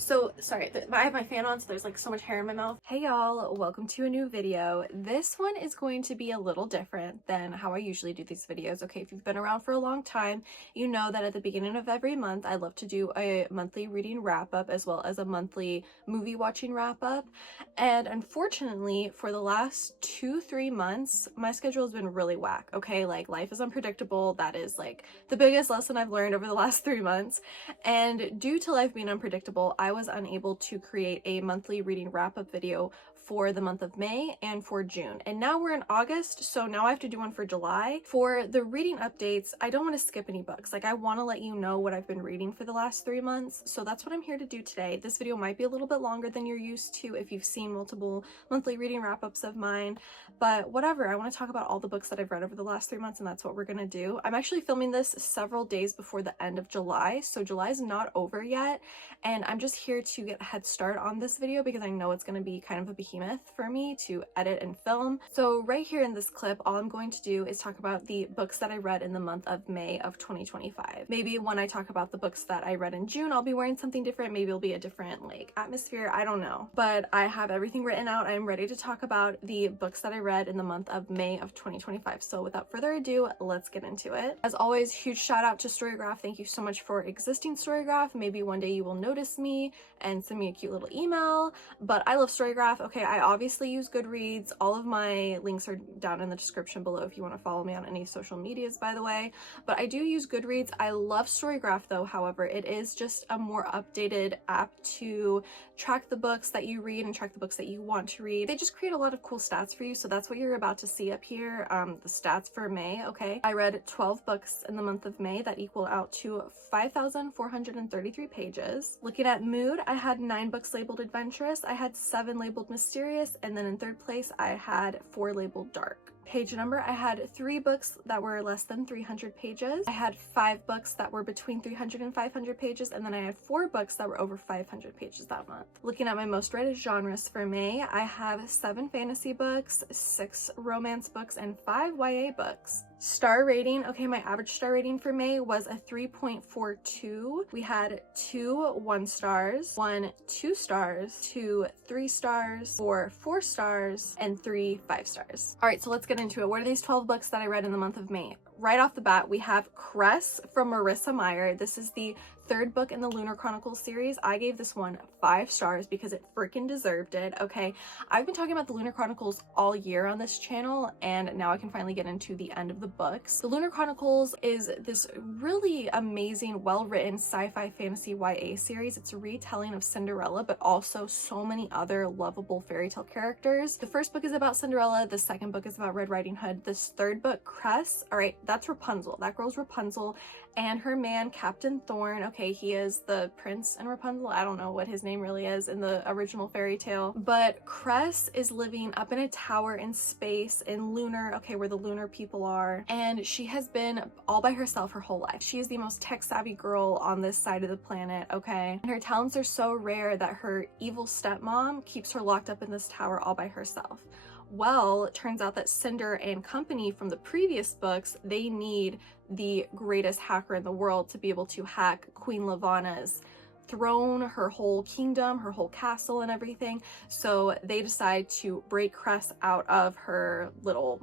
So sorry, I have my fan on, so there's like so much hair in my mouth. Hey y'all, welcome to a new video. This one is going to be a little different than how I usually do these videos. Okay, if you've been around for a long time, you know that at the beginning of every month, I love to do a monthly reading wrap up as well as a monthly movie watching wrap up. And unfortunately, for the last 2-3 months, my schedule has been really whack. Okay, like life is unpredictable. That is like the biggest lesson I've learned over the last 3 months. And due to life being unpredictable, I was unable to create a monthly reading wrap-up video for the month of May and for June. And now we're in August, so now I have to do one for July. For the reading updates, I don't want to skip any books. Like, I want to let you know what I've been reading for the last 3 months, so that's what I'm here to do today. This video might be a little bit longer than you're used to if you've seen multiple monthly reading wrap-ups of mine, but whatever. I want to talk about all the books that I've read over the last 3 months, and that's what we're gonna do. I'm actually filming this several days before the end of July, so July is not over yet, and I'm just here to get a head start on this video because I know it's going to be kind of a behemoth for me to edit and film. So right here in this clip, all I'm going to do is talk about the books that I read in the month of May of 2025. Maybe when I talk about the books that I read in June, I'll be wearing something different. Maybe it'll be a different like atmosphere. I don't know, but I have everything written out. I am ready to talk about the books that I read in the month of May of 2025. So without further ado, let's get into it. As always, huge shout out to Storygraph. Thank you so much for existing, Storygraph. Maybe one day you will notice me and send me a cute little email, but I love Storygraph. Okay, I obviously use Goodreads. All of my links are down in the description below if you want to follow me on any social medias, by the way, but I do use Goodreads. I love Storygraph though. However, it is just a more updated app to track the books that you read and track the books that you want to read. They just create a lot of cool stats for you, so that's what you're about to see up here, the stats for May. Okay, I read 12 books in the month of May that equal out to 5,433 pages. Looking at mood, I had 9 books labeled adventurous, I had 7 labeled mysterious, and then in third place I had 4 labeled dark. Page number, I had 3 books that were less than 300 pages. I had 5 books that were between 300 and 500 pages, and then I had 4 books that were over 500 pages that month. Looking at my most read genres for May, I have 7 fantasy books, 6 romance books, and 5 YA books. Star rating, okay, my average star rating for May was a 3.42. We had 2 1 stars, 1 2 stars, 2 3 stars, 4 4 stars, and 3 5 stars. All right, so let's get into it. What are these 12 books that I read in the month of May? Right off the bat, we have Cress from Marissa Meyer. This is the 3rd book in the Lunar Chronicles series. I gave this one 5 stars because it freaking deserved it. Okay, I've been talking about the Lunar Chronicles all year on this channel, and now I can finally get into the end of the books. The Lunar Chronicles is this really amazing, well-written sci-fi fantasy YA series. It's a retelling of Cinderella, but also so many other lovable fairy tale characters. The first book is about Cinderella. The second book is about Red Riding Hood. This 3rd book, Cress, all right, that's Rapunzel. That girl's Rapunzel, and her man, Captain Thorn. Okay, he is the prince in Rapunzel. I don't know what his name really is in the original fairy tale, but Cress is living up in a tower in space in Lunar, okay, where the lunar people are, and she has been all by herself her whole life. She is the most tech-savvy girl on this side of the planet, okay, and her talents are so rare that her evil stepmom keeps her locked up in this tower all by herself. Well, it turns out that Cinder and company from the previous books, they need the greatest hacker in the world to be able to hack Queen Levana's throne, her whole kingdom, her whole castle and everything. So they decide to break Cress out of her little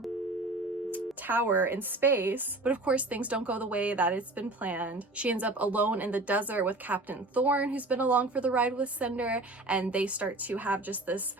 tower in space, but of course things don't go the way that it's been planned. She ends up alone in the desert with Captain Thorn, who's been along for the ride with Cinder, and they start to have just this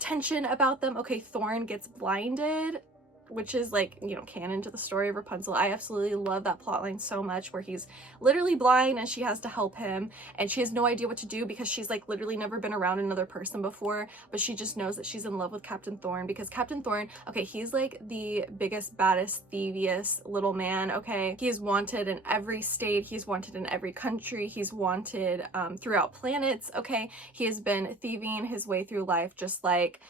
tension about them. Okay, Thorn gets blinded, which is like, you know, canon to the story of Rapunzel. I absolutely love that plotline so much, where he's literally blind and she has to help him, and she has no idea what to do because she's like literally never been around another person before, but she just knows that she's in love with Captain Thorn because Captain Thorn, okay, he's like the biggest, baddest, thieviest little man, okay? He is wanted in every state, he's wanted in every country, he's wanted throughout planets, okay? He has been thieving his way through life just like,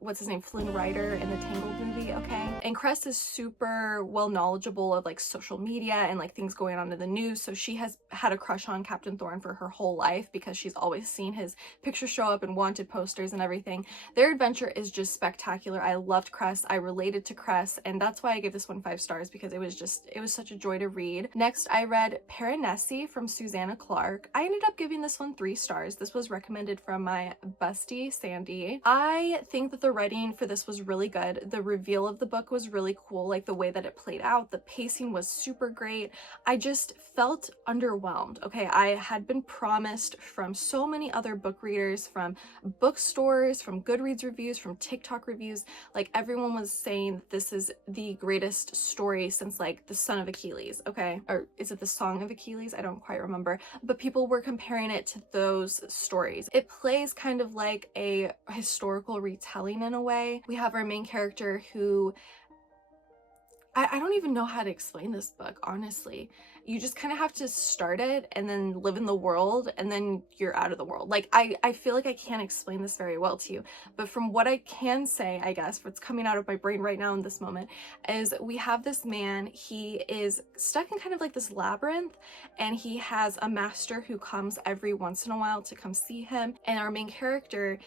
what's his name, Flynn Rider in the Tangled movie, okay? And Cress is super well knowledgeable of like social media and like things going on in the news, so she has had a crush on Captain Thorne for her whole life because she's always seen his picture show up in wanted posters and everything. Their adventure is just spectacular. I loved Cress, I related to Cress, and that's why I gave this one 5 stars, because it was such a joy to read. Next, I read Piranesi from Susanna Clark. I ended up giving this one 3 stars. This was recommended from my bestie Sandy. I think that the writing for this was really good. The reveal of the book was really cool, like the way that it played out. The pacing was super great. I just felt underwhelmed. Okay, I had been promised from so many other book readers, from bookstores, from Goodreads reviews, from TikTok reviews, like everyone was saying that this is the greatest story since like The Son of Achilles, okay? Or is it The Song of Achilles? I don't quite remember, but people were comparing it to those stories. It plays kind of like a historical retelling in a way. We have our main character who I don't even know how to explain this book, honestly. You just kind of have to start it and then live in the world, and then you're out of the world. Like, I feel like I can't explain this very well to you, but from what I can say, I guess, what's coming out of my brain right now in this moment, is we have this man. He is stuck in kind of like this labyrinth, and he has a master who comes every once in a while to come see him. And our main character,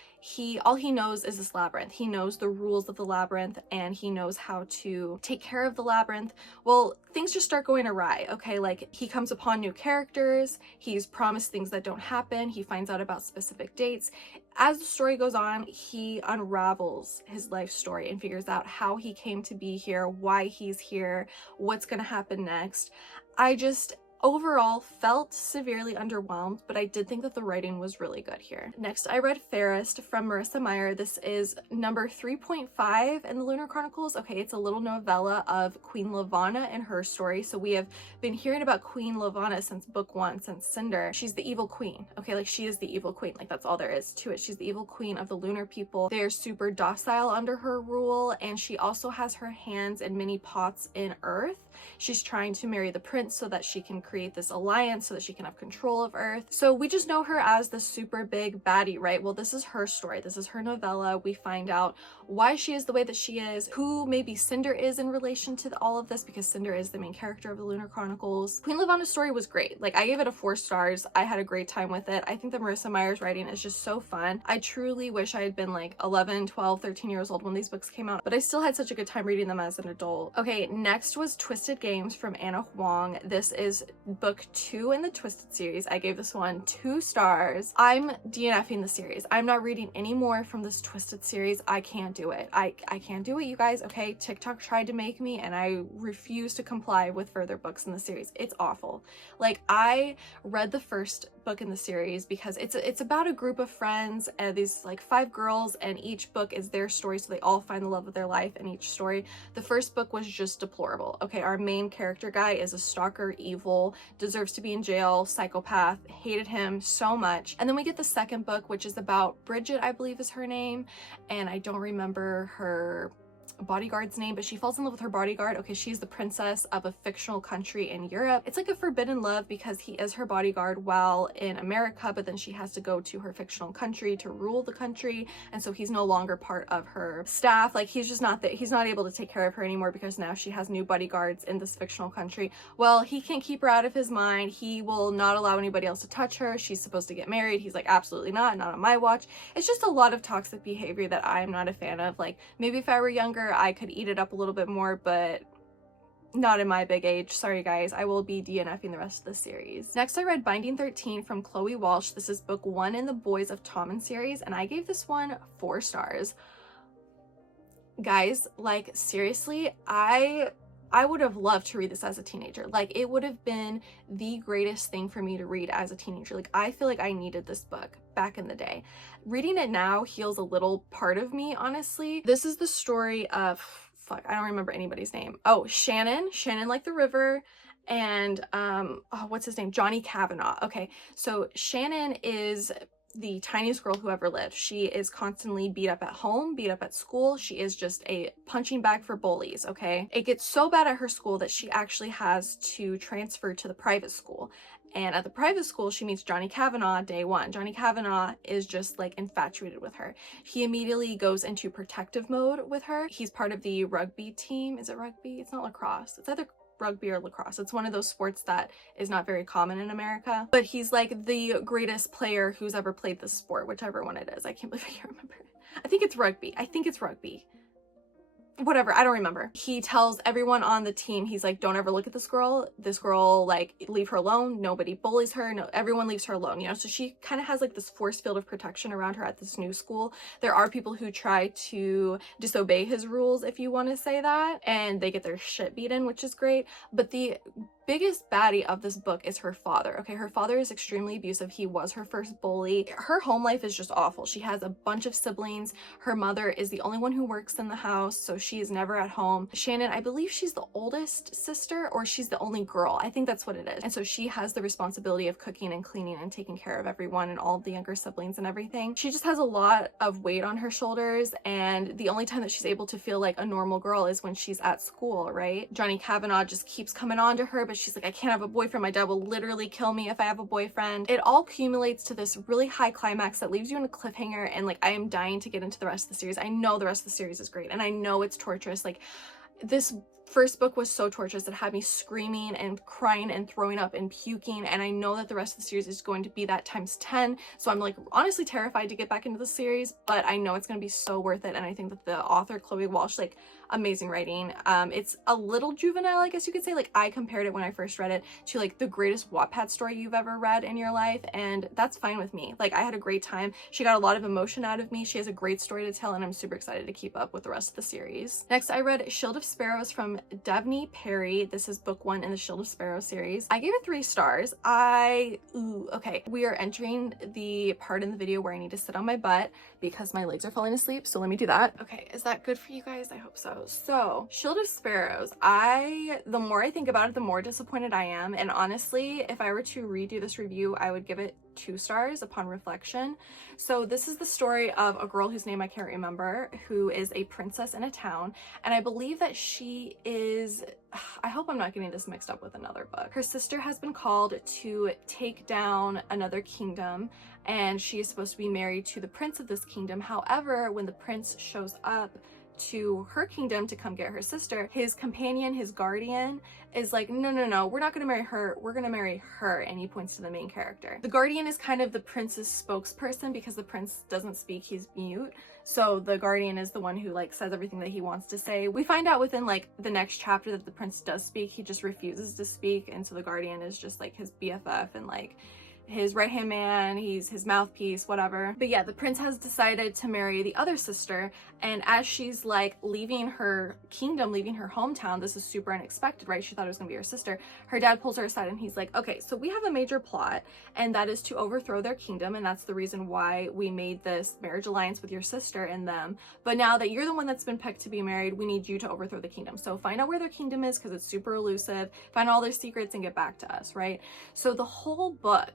all he knows is this labyrinth. He knows the rules of the labyrinth, and he knows how to take care of the labyrinth. Well, things just start going awry, okay? Like, he comes upon new characters, he's promised things that don't happen, he finds out about specific dates. As the story goes on, he unravels his life story and figures out how he came to be here, why he's here, what's gonna happen next. I just overall felt severely underwhelmed, but I did think that the writing was really good here. Next, I read Fairest from Marissa Meyer. This is number 3.5 in the Lunar Chronicles. Okay, it's a little novella of Queen Lavanna and her story. So we have been hearing about Queen Lavanna since book 1, since Cinder. She's the evil queen, okay? Like, she is the evil queen. Like, that's all there is to it. She's the evil queen of the lunar people. They're super docile under her rule, and she also has her hands in many pots in Earth. She's trying to marry the prince so that she can create this alliance so that she can have control of Earth. So we just know her as the super big baddie, right? Well, this is her story. This is her novella. We find out why she is the way that she is, who maybe Cinder is in relation to all of this, because Cinder is the main character of the Lunar Chronicles. Queen Lavanna's story was great. Like, I gave it a 4 stars. I had a great time with it. I think that Marissa Meyer's writing is just so fun. I truly wish I had been like 11, 12, 13 years old when these books came out, but I still had such a good time reading them as an adult. Okay, next was Twisted Games from Huang. This is book 2 in the Twisted series. I gave this one 2 stars. I'm DNFing the series. I'm not reading any more from this Twisted series. I can't do it. I can't do it, you guys, okay? TikTok tried to make me, and I refuse to comply with further books in the series. It's awful. Like, I read the first book in the series because it's about a group of friends, and these like 5 girls, and each book is their story, so they all find the love of their life in each story. The first book was just deplorable. Okay, our main character guy is a stalker, evil, deserves to be in jail, psychopath, hated him so much. And then we get the second book, which is about Bridget, I believe is her name, and I don't remember her bodyguard's name, but she falls in love with her bodyguard. Okay, she's the princess of a fictional country in Europe. It's like a forbidden love because he is her bodyguard while in America, but then she has to go to her fictional country to rule the country, and so he's no longer part of her staff. Like, he's just not that, he's not able to take care of her anymore because now she has new bodyguards in this fictional country. Well, he can't keep her out of his mind. He will not allow anybody else to touch her. She's supposed to get married. He's like, absolutely not on my watch. It's just a lot of toxic behavior that I'm not a fan of. Like, maybe if I were younger, I could eat it up a little bit more, but not in my big age. Sorry guys, I will be DNFing the rest of the series. Next, I read Binding 13 from Chloe Walsh. This is book 1 in the Boys of Tommen series, and I gave this one 4 stars. Guys, like, seriously, I would have loved to read this as a teenager. Like, it would have been the greatest thing for me to read as a teenager. Like, I feel like I needed this book back in the day. Reading it now heals a little part of me, honestly. This is the story of, fuck, I don't remember anybody's name. Oh, Shannon like the river, and oh, what's his name? Johnny Kavanaugh. Okay, so Shannon is the tiniest girl who ever lived. She is constantly beat up at home, beat up at school. She is just a punching bag for bullies, okay? It gets so bad at her school that she actually has to transfer to the private school. And at the private school, she meets Johnny Kavanaugh day one. Johnny Kavanaugh is just like infatuated with her. He immediately goes into protective mode with her. He's part of the rugby team. Is it rugby? It's not lacrosse. It's either rugby or lacrosse. It's one of those sports that is not very common in America. But he's like the greatest player who's ever played this sport, whichever one it is. I can't believe I can't remember. I think it's rugby. I think it's rugby. Whatever, I don't remember. He tells everyone on the team, he's like, don't ever look at this girl, like, leave her alone, nobody bullies her, no, everyone leaves her alone, you know? So she kind of has like this force field of protection around her at this new school. There are people who try to disobey his rules, if you want to say that, and they get their shit beaten, which is great. But the biggest baddie of this book is her father. Okay, her father is extremely abusive. He was her first bully. Her home life is just awful. She has a bunch of siblings. Her mother is the only one who works in the house, so she is never at home. Shannon, I believe she's the oldest sister, or she's the only girl. I think that's what it is. And so she has the responsibility of cooking and cleaning and taking care of everyone and all of the younger siblings and everything. She just has a lot of weight on her shoulders, and the only time that she's able to feel like a normal girl is when she's at school, right? Johnny Kavanaugh just keeps coming on to her, but she's like, I can't have a boyfriend. My dad will literally kill me if I have a boyfriend. It all accumulates to this really high climax that leaves you in a cliffhanger, and like, I am dying to get into the rest of the series. I know the rest of the series is great, and I know it's torturous. Like, this first book was so torturous. It had me screaming and crying and throwing up and puking, and I know that the rest of the series is going to be that times 10. So I'm like honestly terrified to get back into the series, but I know it's going to be so worth it. And I think that the author Chloe Walsh, like, amazing writing. It's a little juvenile, I guess you could say. Like, I compared it when I first read it to like the greatest Wattpad story you've ever read in your life, and that's fine with me. Like, I had a great time. She got a lot of emotion out of me. She has a great story to tell, and I'm super excited to keep up with the rest of the series. Next, I read Shield of Sparrows from Devney Perry. This is book 1 in the Shield of Sparrows series. I gave it 3 stars. Okay, we are entering the part in the video where I need to sit on my butt because my legs are falling asleep, so let me do that. Okay, is that good for you guys? I hope so. So, Shield of Sparrows, the more I think about it, the more disappointed I am. And honestly, if I were to redo this review, I would give it 2 stars upon reflection. So this is the story of a girl whose name I can't remember, who is a princess in a town, and I believe that she is, I hope I'm not getting this mixed up with another book. Her sister has been called to take down another kingdom, and she is supposed to be married to the prince of this kingdom. However, when the prince shows up to her kingdom to come get her sister, his companion, his guardian, is like, no, we're not gonna marry her, we're gonna marry her, and he points to the main character. The guardian is kind of the prince's spokesperson because the prince doesn't speak, he's mute, so the guardian is the one who like says everything that he wants to say. We find out within like the next chapter that the prince does speak, he just refuses to speak, and so the guardian is just like his BFF and like his right-hand man, he's his mouthpiece, whatever. But yeah, the prince has decided to marry the other sister, and as she's like leaving her kingdom, leaving her hometown, this is super unexpected, right? She thought it was gonna be her sister. Her dad pulls her aside and he's like, okay, so we have a major plot, and that is to overthrow their kingdom, and that's the reason why we made this marriage alliance with your sister and them. But now that you're the one that's been picked to be married, we need you to overthrow the kingdom. So find out where their kingdom is, because it's super elusive, find all their secrets and get back to us, right? So the whole book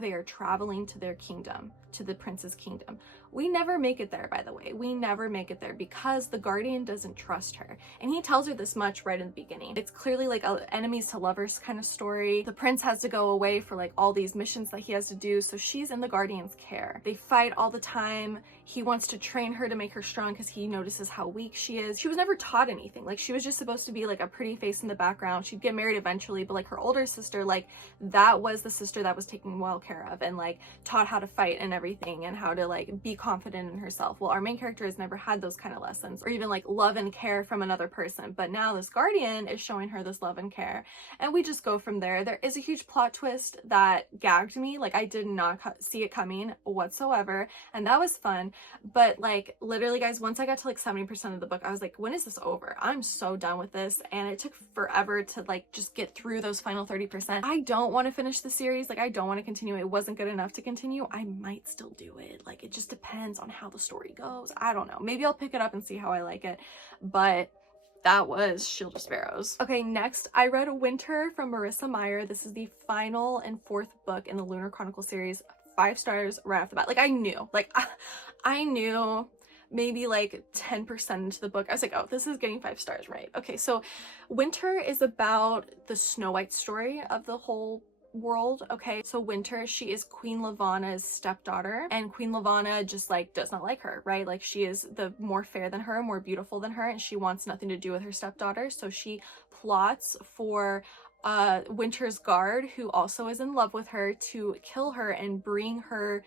they are traveling to their kingdom, to the prince's kingdom. We never make it there, by the way. We never make it there because the guardian doesn't trust her. And he tells her this much right in the beginning. It's clearly like a enemies to lovers kind of story. The prince has to go away for like all these missions that he has to do, so she's in the guardian's care. They fight all the time. He wants to train her to make her strong because he notices how weak she is. She was never taught anything. Like, she was just supposed to be like a pretty face in the background. She'd get married eventually, but like her older sister, like that was the sister that was taken well care of and like taught how to fight and everything and how to like be confident in herself. Well, our main character has never had those kind of lessons or even like love and care from another person, but now this guardian is showing her this love and care, and we just go from there. There is a huge plot twist that gagged me. Like, I did not see it coming whatsoever, and that was fun. But like literally guys, once I got to like 70% of the book, I was like, when is this over? I'm so done with this. And it took forever to like just get through those final 30%. I don't want to finish the series. Like, I don't want to continue. It wasn't good enough to continue. I might still do it. Like, it just depends on how the story goes. I don't know. Maybe I'll pick it up and see how I like it. But that was Shield of Sparrows. Okay, next I read Winter from Marissa Meyer. This is the final and 4th book in the Lunar Chronicle series. 5 stars right off the bat. Like I knew, I knew maybe like 10% into the book, I was like, oh, this is getting 5 stars, right? Okay, so Winter is about the Snow White story of the whole world. Okay, so Winter, she is Queen Levana's stepdaughter, and Queen Levana just like does not like her, right? Like she is the more fair than her, more beautiful than her, and she wants nothing to do with her stepdaughter. So she plots for Winter's guard, who also is in love with her, to kill her and bring her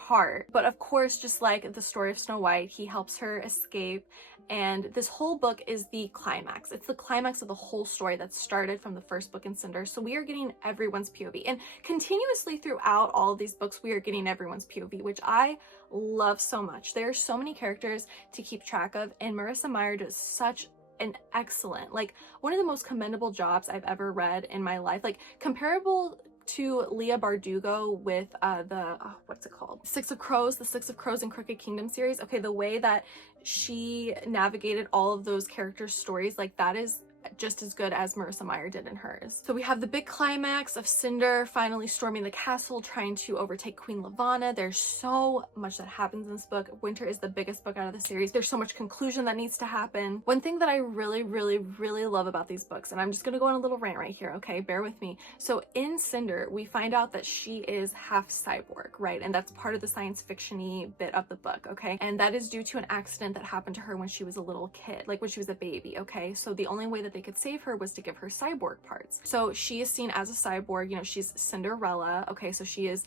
heart. But of course, just like the story of Snow White, he helps her escape, and this whole book is the climax. It's the climax of the whole story that started from the first book in Cinder. So we are getting everyone's POV, and continuously throughout all of these books we are getting everyone's POV, which I love so much. There are so many characters to keep track of, and Marissa Meyer does such an excellent, like one of the most commendable jobs I've ever read in my life, like comparable to Leah Bardugo with what's it called? Six of Crows, the Six of Crows and Crooked Kingdom series. Okay, the way that she navigated all of those characters' stories, like that is just as good as Marissa Meyer did in hers. So we have the big climax of Cinder finally storming the castle, trying to overtake Queen Levana. There's so much that happens in this book. Winter is the biggest book out of the series. There's so much conclusion that needs to happen. One thing that I really love about these books, and I'm just gonna go on a little rant right here, okay? Bear with me. So in Cinder, we find out that she is half cyborg, right? And that's part of the science fiction-y bit of the book, okay? And that is due to an accident that happened to her when she was a little kid, like when she was a baby, okay? So the only way that they could save her was to give her cyborg parts. So she is seen as a cyborg, you know, she's Cinderella, okay? So she is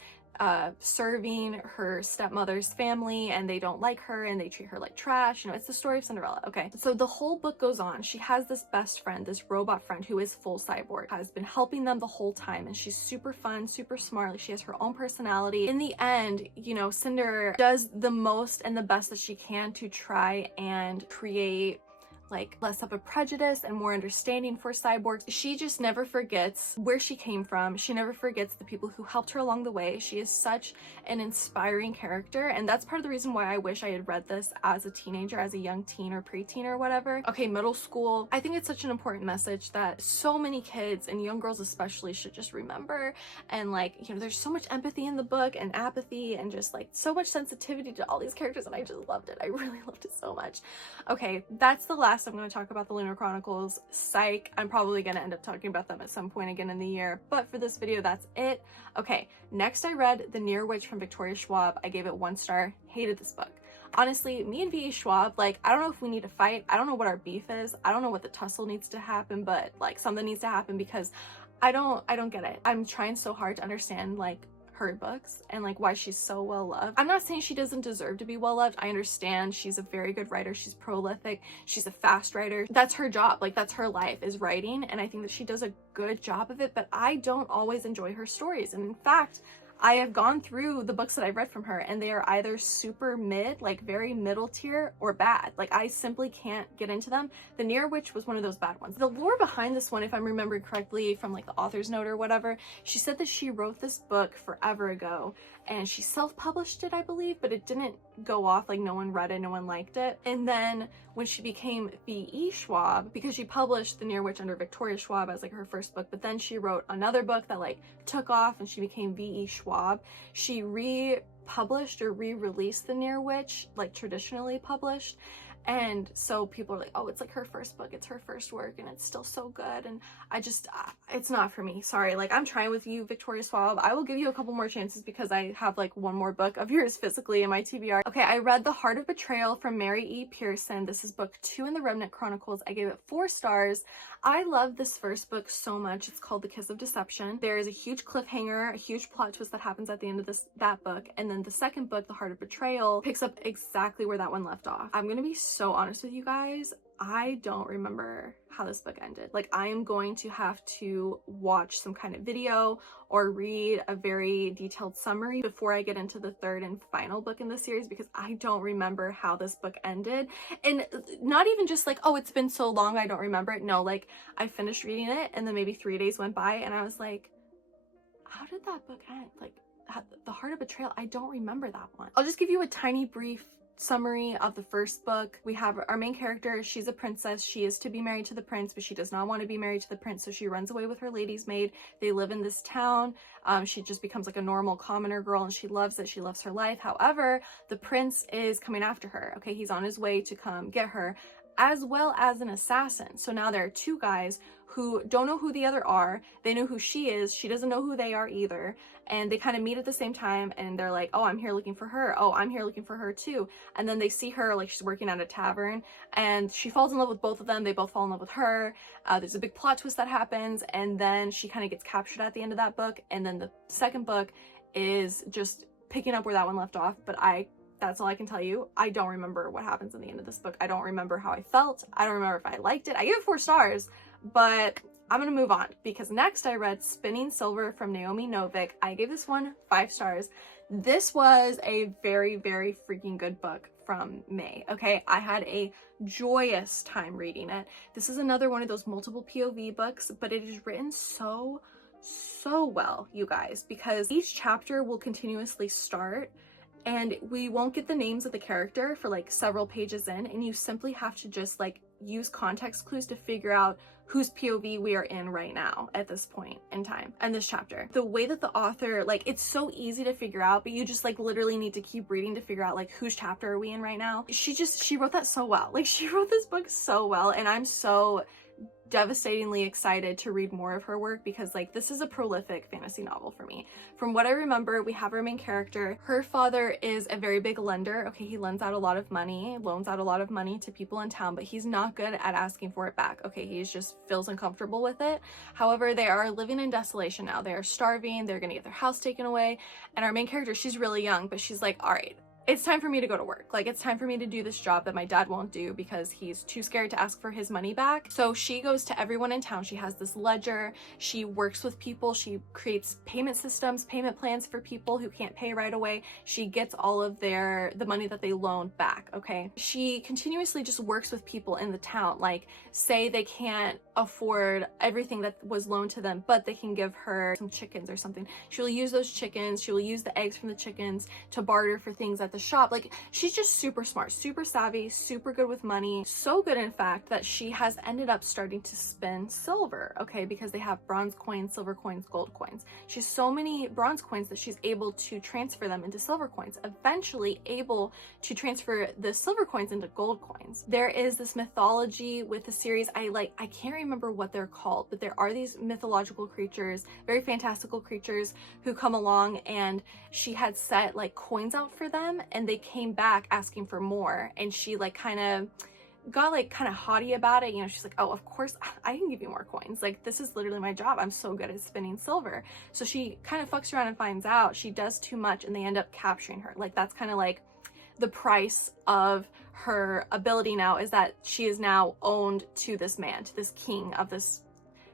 serving her stepmother's family, and they don't like her and they treat her like trash. You know, it's the story of Cinderella, okay? So the whole book goes on. She has this best friend, this robot friend who is full cyborg, has been helping them the whole time, and she's super fun, super smart. Like she has her own personality. In the end, you know, Cinder does the most and the best that she can to try and create like less of a prejudice and more understanding for cyborgs. She just never forgets where she came from. She never forgets the people who helped her along the way. She is such an inspiring character, and that's part of the reason why I wish I had read this as a teenager, as a young teen or preteen or whatever. Okay, middle school. I think it's such an important message that so many kids, and young girls especially, should just remember. And like, you know, there's so much empathy in the book and apathy and just like so much sensitivity to all these characters, and I just loved it. I really loved it so much. Okay, that's the last I'm going to talk about the Lunar Chronicles. Psych. I'm probably going to end up talking about them at some point again in the year, but for this video, that's it. Okay, next I read The Near Witch from Victoria Schwab. I gave it 1 star. Hated this book. Honestly, me and V.E. Schwab, like, I don't know if we need to fight. I don't know what our beef is. I don't know what the tussle needs to happen, but like something needs to happen because I don't get it. I'm trying so hard to understand like her books and like why she's so well loved. I'm not saying she doesn't deserve to be well loved. I understand she's a very good writer. She's prolific. She's a fast writer. That's her job. Like that's her life, is writing, and I think that she does a good job of it, but I don't always enjoy her stories. And in fact, I have gone through the books that I've read from her, and they are either super mid, like very middle tier, or bad. Like I simply can't get into them. The Near Witch was one of those bad ones. The lore behind this one, if I'm remembering correctly from like the author's note or whatever, she said that she wrote this book forever ago and she self-published it, I believe, but it didn't go off. Like no one read it, no one liked it. And then when she became V.E. Schwab, because she published The Near Witch under Victoria Schwab as like her first book, but then she wrote another book that like took off and she became V.E. Schwab. She republished or re-released The Near Witch, like traditionally published. And so people are like, oh, it's like her first book, it's her first work, and it's still so good. And I just, it's not for me. Sorry. Like I'm trying with you, Victoria Schwab. I will give you a couple more chances because I have like 1 more book of yours physically in my TBR. Okay, I read The Heart of Betrayal from Mary E. Pearson. This is book 2 in the Remnant Chronicles. I gave it 4 stars. I love this first book so much. It's called The Kiss of Deception. There is a huge cliffhanger, a huge plot twist that happens at the end of that book. And then the second book, The Heart of Betrayal, picks up exactly where that one left off. I'm gonna be so honest with you guys. I don't remember how this book ended. Like I am going to have to watch some kind of video or read a very detailed summary before I get into the 3rd and final book in the series, because I don't remember how this book ended. And not even just like, oh, it's been so long, I don't remember it. No, like I finished reading it and then maybe 3 days went by and I was like, how did that book end? Like The Heart of Betrayal, I don't remember that one. I'll just give you a tiny brief summary of the first book. We have our main character. She's a princess. She is to be married to the prince, but she does not want to be married to the prince, so she runs away with her lady's maid. They live in this town. She just becomes like a normal commoner girl, and she loves it. She loves her life. However, the prince is coming after her. Okay, he's on his way to come get her, as well as an assassin. So now there are two guys who don't know who the other are. They know who she is. She doesn't know who they are either. And they kind of meet at the same time, and they're like, oh, I'm here looking for her. Oh, I'm here looking for her too. And then they see her, like she's working at a tavern, and she falls in love with both of them. They both fall in love with her. There's a big plot twist that happens, and then she kind of gets captured at the end of that book. And then the second book is just picking up where that one left off. But that's all I can tell you. I don't remember what happens in the end of this book. I don't remember how I felt. I don't remember if I liked it. I gave it 4 stars, but I'm gonna move on because next I read Spinning Silver from Naomi Novik. I gave this one 5 stars. This was a very, very freaking good book from May. Okay, I had a joyous time reading it. This is another one of those multiple POV books, but it is written so well, you guys, because each chapter will continuously start and we won't get the names of the character for like several pages in, and you simply have to just like use context clues to figure out whose POV we are in right now at this point in time and this chapter. The way that the author, like, it's so easy to figure out, but you just like literally need to keep reading to figure out like whose chapter are we in right now. She wrote that so well. Like, she wrote this book so well, and I'm so devastatingly excited to read more of her work because like this is a prolific fantasy novel for me. From what I remember, we have our main character. Her father is a very big lender. Okay, he loans out a lot of money to people in town, but he's not good at asking for it back. Okay, he just feels uncomfortable with it. However, they are living in desolation now. They are starving. They're gonna get their house taken away. And our main character, she's really young, but she's like, all right, it's time for me to go to work. Like, it's time for me to do this job that my dad won't do because he's too scared to ask for his money back. So she goes to everyone in town. She has this ledger. She works with people. She creates payment systems, payment plans for people who can't pay right away. She gets all of the money that they loaned back, okay? She continuously just works with people in the town. Like, say they can't afford everything that was loaned to them, but they can give her some chickens or something. She'll use those chickens. She will use the eggs from the chickens to barter for things at the shop. Like, she's just super smart, super savvy, super good with money. So good, in fact, that she has ended up starting to spin silver, okay, because they have bronze coins, silver coins, gold coins. She has so many bronze coins that she's able to transfer them into silver coins, eventually able to transfer the silver coins into gold coins. There is this mythology with the series. I can't remember what they're called, but there are these mythological creatures, very fantastical creatures, who come along, and she had set like coins out for them, and they came back asking for more, and she like kind of got like kind of haughty about it. You know, she's like, oh, of course I can give you more coins. Like, this is literally my job. I'm so good at spinning silver. So she kind of fucks around and finds out she does too much, and they end up capturing her. Like, that's kind of like the price of her ability now, is that she is now owned to this man, to this king of this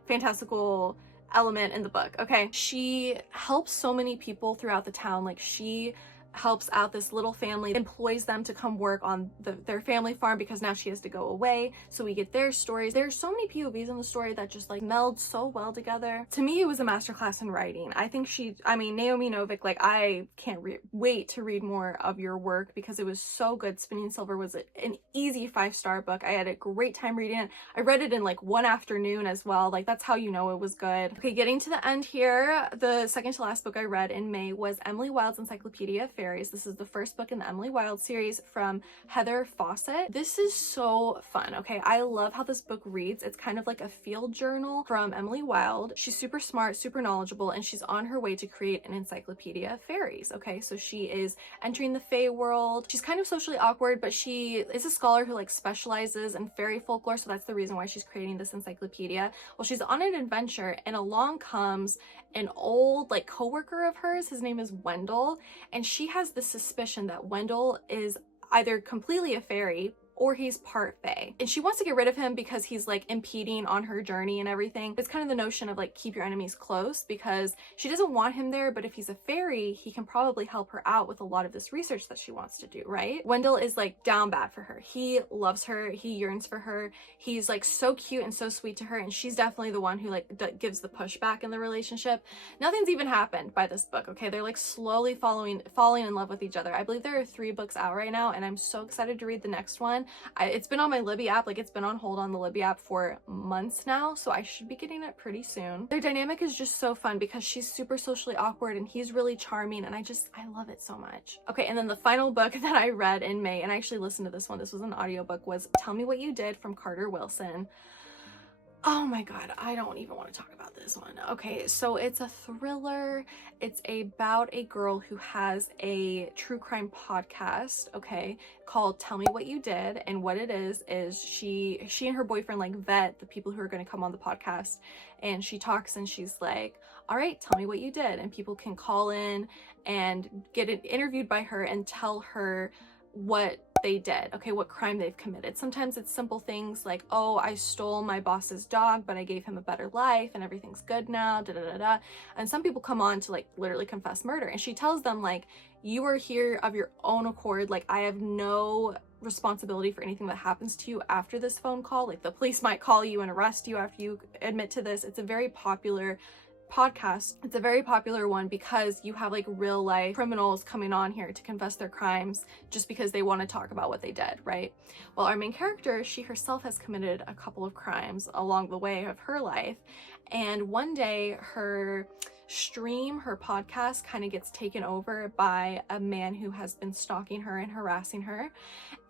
fantastical element in the book. Okay, she helps so many people throughout the town. Like, she helps out this little family, employs them to come work on their family farm because now she has to go away. So we get their stories. There's so many POVs in the story that just like meld so well together. To me, it was a masterclass in writing. I think Naomi Novik, like, I can't wait to read more of your work because it was so good. Spinning Silver was an easy 5-star book. I had a great time reading it. I read it in like one afternoon as well. Like, that's how you know it was good. Okay, getting to the end here, the second to last book I read in May was Emily Wilde's Encyclopedia Faeries. This is the first book in the Emily Wilde series from Heather Fawcett. This is so fun, okay? I love how this book reads. It's kind of like a field journal from Emily Wilde. She's super smart, super knowledgeable, and she's on her way to create an Encyclopedia Faeries, okay? So she is entering the Fae world. She's kind of socially awkward, but she is a scholar who like specializes in fairy folklore, so that's the reason why she's creating this encyclopedia. Well, she's on an adventure, and along comes an old like coworker of hers. His name is Wendell, and she has the suspicion that Wendell is either completely a fairy or he's part Fae. And she wants to get rid of him because he's like impeding on her journey and everything. It's kind of the notion of like keep your enemies close, because she doesn't want him there, but if he's a fairy, he can probably help her out with a lot of this research that she wants to do, right? Wendell is like down bad for her. He loves her, he yearns for her, he's like so cute and so sweet to her, and she's definitely the one who like gives the pushback in the relationship. Nothing's even happened by this book, okay? They're like slowly falling in love with each other. I believe there are 3 books out right now, and I'm so excited to read the next one. It's been on my Libby app, like it's been on hold on the Libby app for months now, so I should be getting it pretty soon. Their dynamic is just so fun because she's super socially awkward and he's really charming, and I love it so much. Okay, and then the final book that I read in May, and I actually listened to this one, this was an audiobook, was Tell Me What You Did from Carter Wilson. Oh my god, I don't even want to talk about this one. Okay, so it's a thriller. It's about a girl who has a true crime podcast, okay, called Tell Me What You Did. And what it is she and her boyfriend like vet the people who are going to come on the podcast, and she talks and she's like, all right, tell me what you did. And people can call in and get interviewed by her and tell her what they did, okay, what crime they've committed. Sometimes it's simple things like, oh, I stole my boss's dog, but I gave him a better life and everything's good now, da da da da. And some people come on to like literally confess murder, and she tells them like, you are here of your own accord, like I have no responsibility for anything that happens to you after this phone call. Like the police might call you and arrest you after you admit to this. It's a very popular podcast. It's a very popular one because you have like real life criminals coming on here to confess their crimes just because they want to talk about what they did, right? Well, our main character, she herself has committed a couple of crimes along the way of her life, and one day her podcast kind of gets taken over by a man who has been stalking her and harassing her,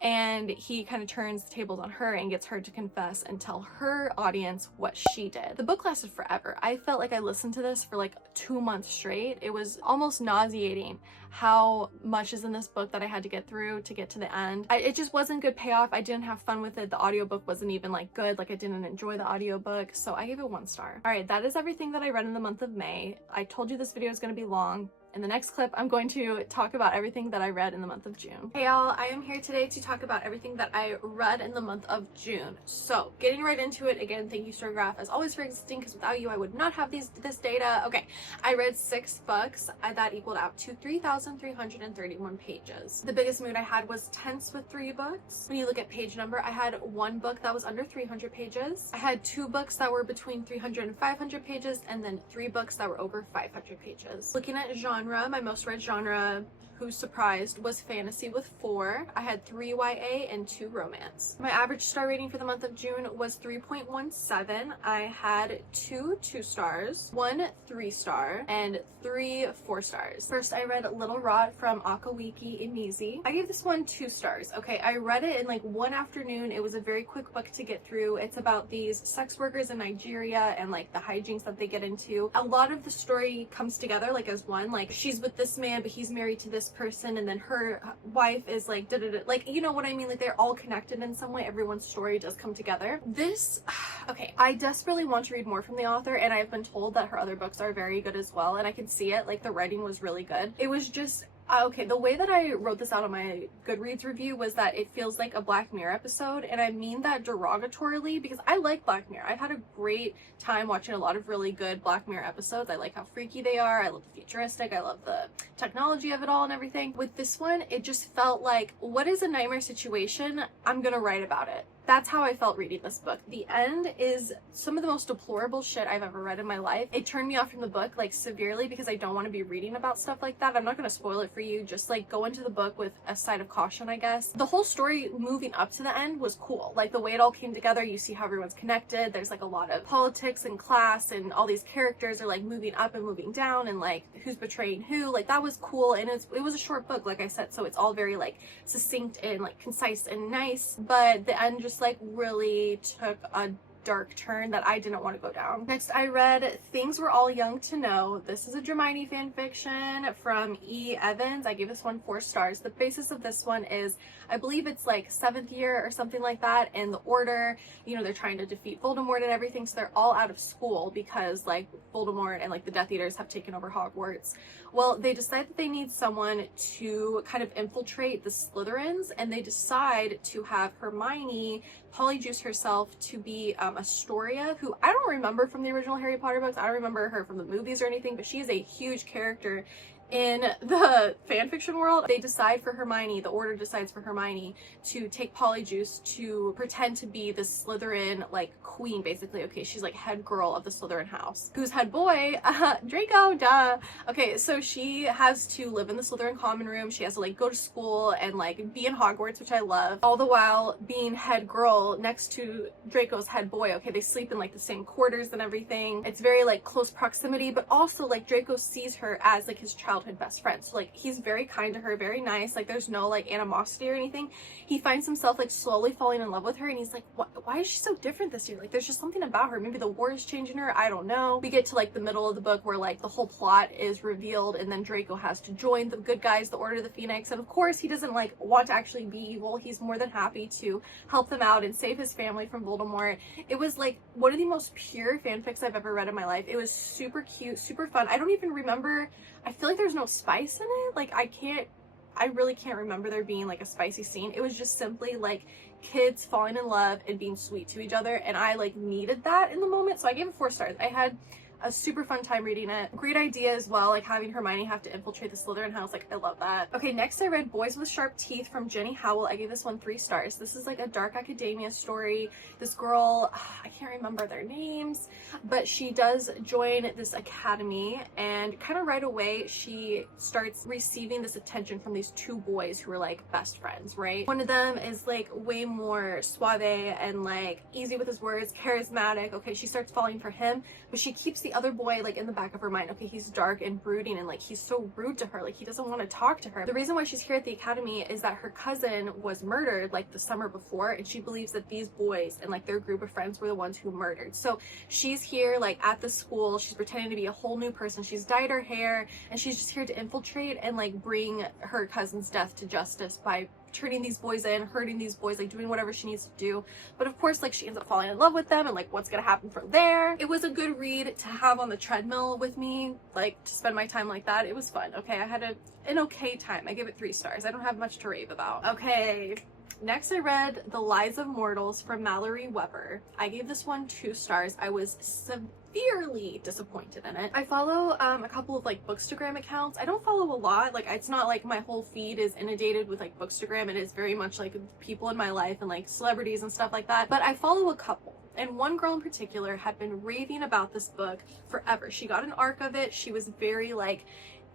and he kind of turns the tables on her and gets her to confess and tell her audience what she did. The book lasted forever. I felt like I listened to this for like 2 months straight. It was almost nauseating how much is in this book that I had to get through to get to the end. It just wasn't good payoff. I didn't have fun with it. The audiobook wasn't even like good. Like I didn't enjoy the audiobook, so I gave it 1 star. All right, that is everything that I read in the month of May. I told you this video is going to be long. In the next clip, I'm going to talk about everything that I read in the month of June. Hey y'all, I am here today to talk about everything that I read in the month of June. So, getting right into it, again, thank you Storygraph as always for existing, because without you I would not have this data. Okay, I read 6 books. That equaled out to 3,331 pages. The biggest mood I had was tense with 3 books. When you look at page number, I had 1 book that was under 300 pages. I had 2 books that were between 300 and 500 pages, and then 3 books that were over 500 pages. Looking at genre, my most read genre, who's surprised, was fantasy with 4. I had 3 YA and 2 romance. My average star rating for the month of June was 3.17. I had 2 2-stars, 1 3-star, and 3 4-stars. First, I read Little Rot from Akwaeke, Emezi. I gave this one 2 stars. Okay, I read it in like 1 afternoon. It was a very quick book to get through. It's about these sex workers in Nigeria and like the hijinks that they get into. A lot of the story comes together like as one. Like she's with this man, but he's married to this person, and then her wife is like da-da-da. Like, you know what I mean? Like they're all connected in some way. Everyone's story does come together. This, okay, I desperately want to read more from the author, and I've been told that her other books are very good as well, and I can see it. Like the writing was really good. It was just okay, the way that I wrote this out on my Goodreads review was that it feels like a Black Mirror episode, and I mean that derogatorily because I like Black Mirror. I've had a great time watching a lot of really good Black Mirror episodes. I like how freaky they are. I love the futuristic. I love the technology of it all and everything. With this one, it just felt like, what is a nightmare situation? I'm gonna write about it. That's how I felt reading this book. The end is some of the most deplorable shit I've ever read in my life. It turned me off from the book like severely because I don't want to be reading about stuff like that. I'm not going to spoil it for you. Just like go into the book with a side of caution, I guess. The whole story moving up to the end was cool. Like the way it all came together, you see how everyone's connected. There's like a lot of politics and class, and all these characters are like moving up and moving down, and like who's betraying who. Like that was cool, and it was a short book, like I said, so it's all very like succinct and like concise and nice. But the end just like really took a dark turn that I didn't want to go down. Next, I read Things We're All Young to Know. This is a Hermione fan fiction from Eevans. I gave this one 4 stars. The basis of this one is, I believe it's like 7th year or something like that, and the Order, you know, they're trying to defeat Voldemort and everything, so they're all out of school because like Voldemort and like the Death Eaters have taken over Hogwarts. Well, they decide that they need someone to kind of infiltrate the Slytherins, and they decide to have Hermione polyjuice herself to be Astoria, who I don't remember from the original Harry Potter books. I don't remember her from the movies or anything, but she is a huge character in the fanfiction world. They decide for Hermione, the Order decides for Hermione to take polyjuice to pretend to be the Slytherin like queen, basically. Okay, she's like head girl of the Slytherin house. Who's head boy? Draco, duh. Okay, so she has to live in the Slytherin common room. She has to like go to school and like be in Hogwarts, which I love, all the while being head girl next to Draco's head boy. Okay, they sleep in like the same quarters and everything. It's very like close proximity, but also like Draco sees her as like his childhood best friend. So like he's very kind to her, very nice, like there's no like animosity or anything. He finds himself like slowly falling in love with her, and he's like, why is she so different this year? Like there's just something about her. Maybe the war is changing her, I don't know. We get to like the middle of the book where like the whole plot is revealed, and then Draco has to join the good guys, the Order of the Phoenix, and of course he doesn't like want to actually be evil. He's more than happy to help them out and save his family from Voldemort. It was like one of the most pure fanfics I've ever read in my life. It was super cute, super fun. I don't even remember, I feel like there's no spice in it. Like I really can't remember there being like a spicy scene. It was just simply like kids falling in love and being sweet to each other, and I like needed that in the moment, so I gave it 4 stars. I had a super fun time reading it. Great idea as well, like having Hermione have to infiltrate the Slytherin house. Like I love that. Okay, next I read Boys with Sharp Teeth from Jenni Howell. I gave this one 3 stars. This is like a dark academia story. This girl, I can't remember their names, but she does join this academy, and kind of right away she starts receiving this attention from these 2 boys who are like best friends, right? One of them is like way more suave and like easy with his words, charismatic. Okay, she starts falling for him, but she keeps the other boy like in the back of her mind. Okay, he's dark and brooding, and like he's so rude to her, like he doesn't want to talk to her. The reason why she's here at the academy is that her cousin was murdered like the summer before, and she believes that these boys and like their group of friends were the ones who murdered. So she's here like at the school, she's pretending to be a whole new person. She's dyed her hair, and she's just here to infiltrate and like bring her cousin's death to justice by turning these boys in, hurting these boys, like doing whatever she needs to do. But of course, like she ends up falling in love with them, and like what's gonna happen from there. It was a good read to have on the treadmill with me, like to spend my time like that. It was fun. Okay, I had an okay time. I give it 3 stars. I don't have much to rave about. Okay, next I read The Lives of Mortals from Malarie Weber. I gave this one 2 stars. I was severely disappointed in it. I follow a couple of like Bookstagram accounts. I don't follow a lot. Like it's not like my whole feed is inundated with like Bookstagram. It is very much like people in my life and like celebrities and stuff like that. But I follow a couple. And one girl in particular had been raving about this book forever. She got an arc of it. She was very like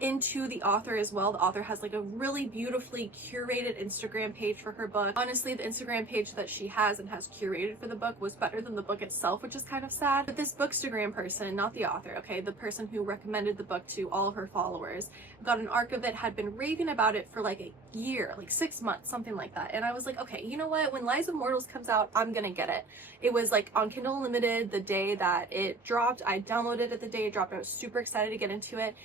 into the author as well. The author has like a really beautifully curated Instagram page for her book. Honestly, the Instagram page that she has and has curated for the book was better than the book itself, which is kind of sad. But this Bookstagram person, not the author, okay, the person who recommended the book to all of her followers, got an arc of it, had been raving about it for like a year, like 6 months, something like that. And I was like, okay, you know what, when Lives of Mortals comes out, I'm gonna get it. It was like on Kindle Unlimited the day that it dropped. I downloaded it the day it dropped. I was super excited to get into it.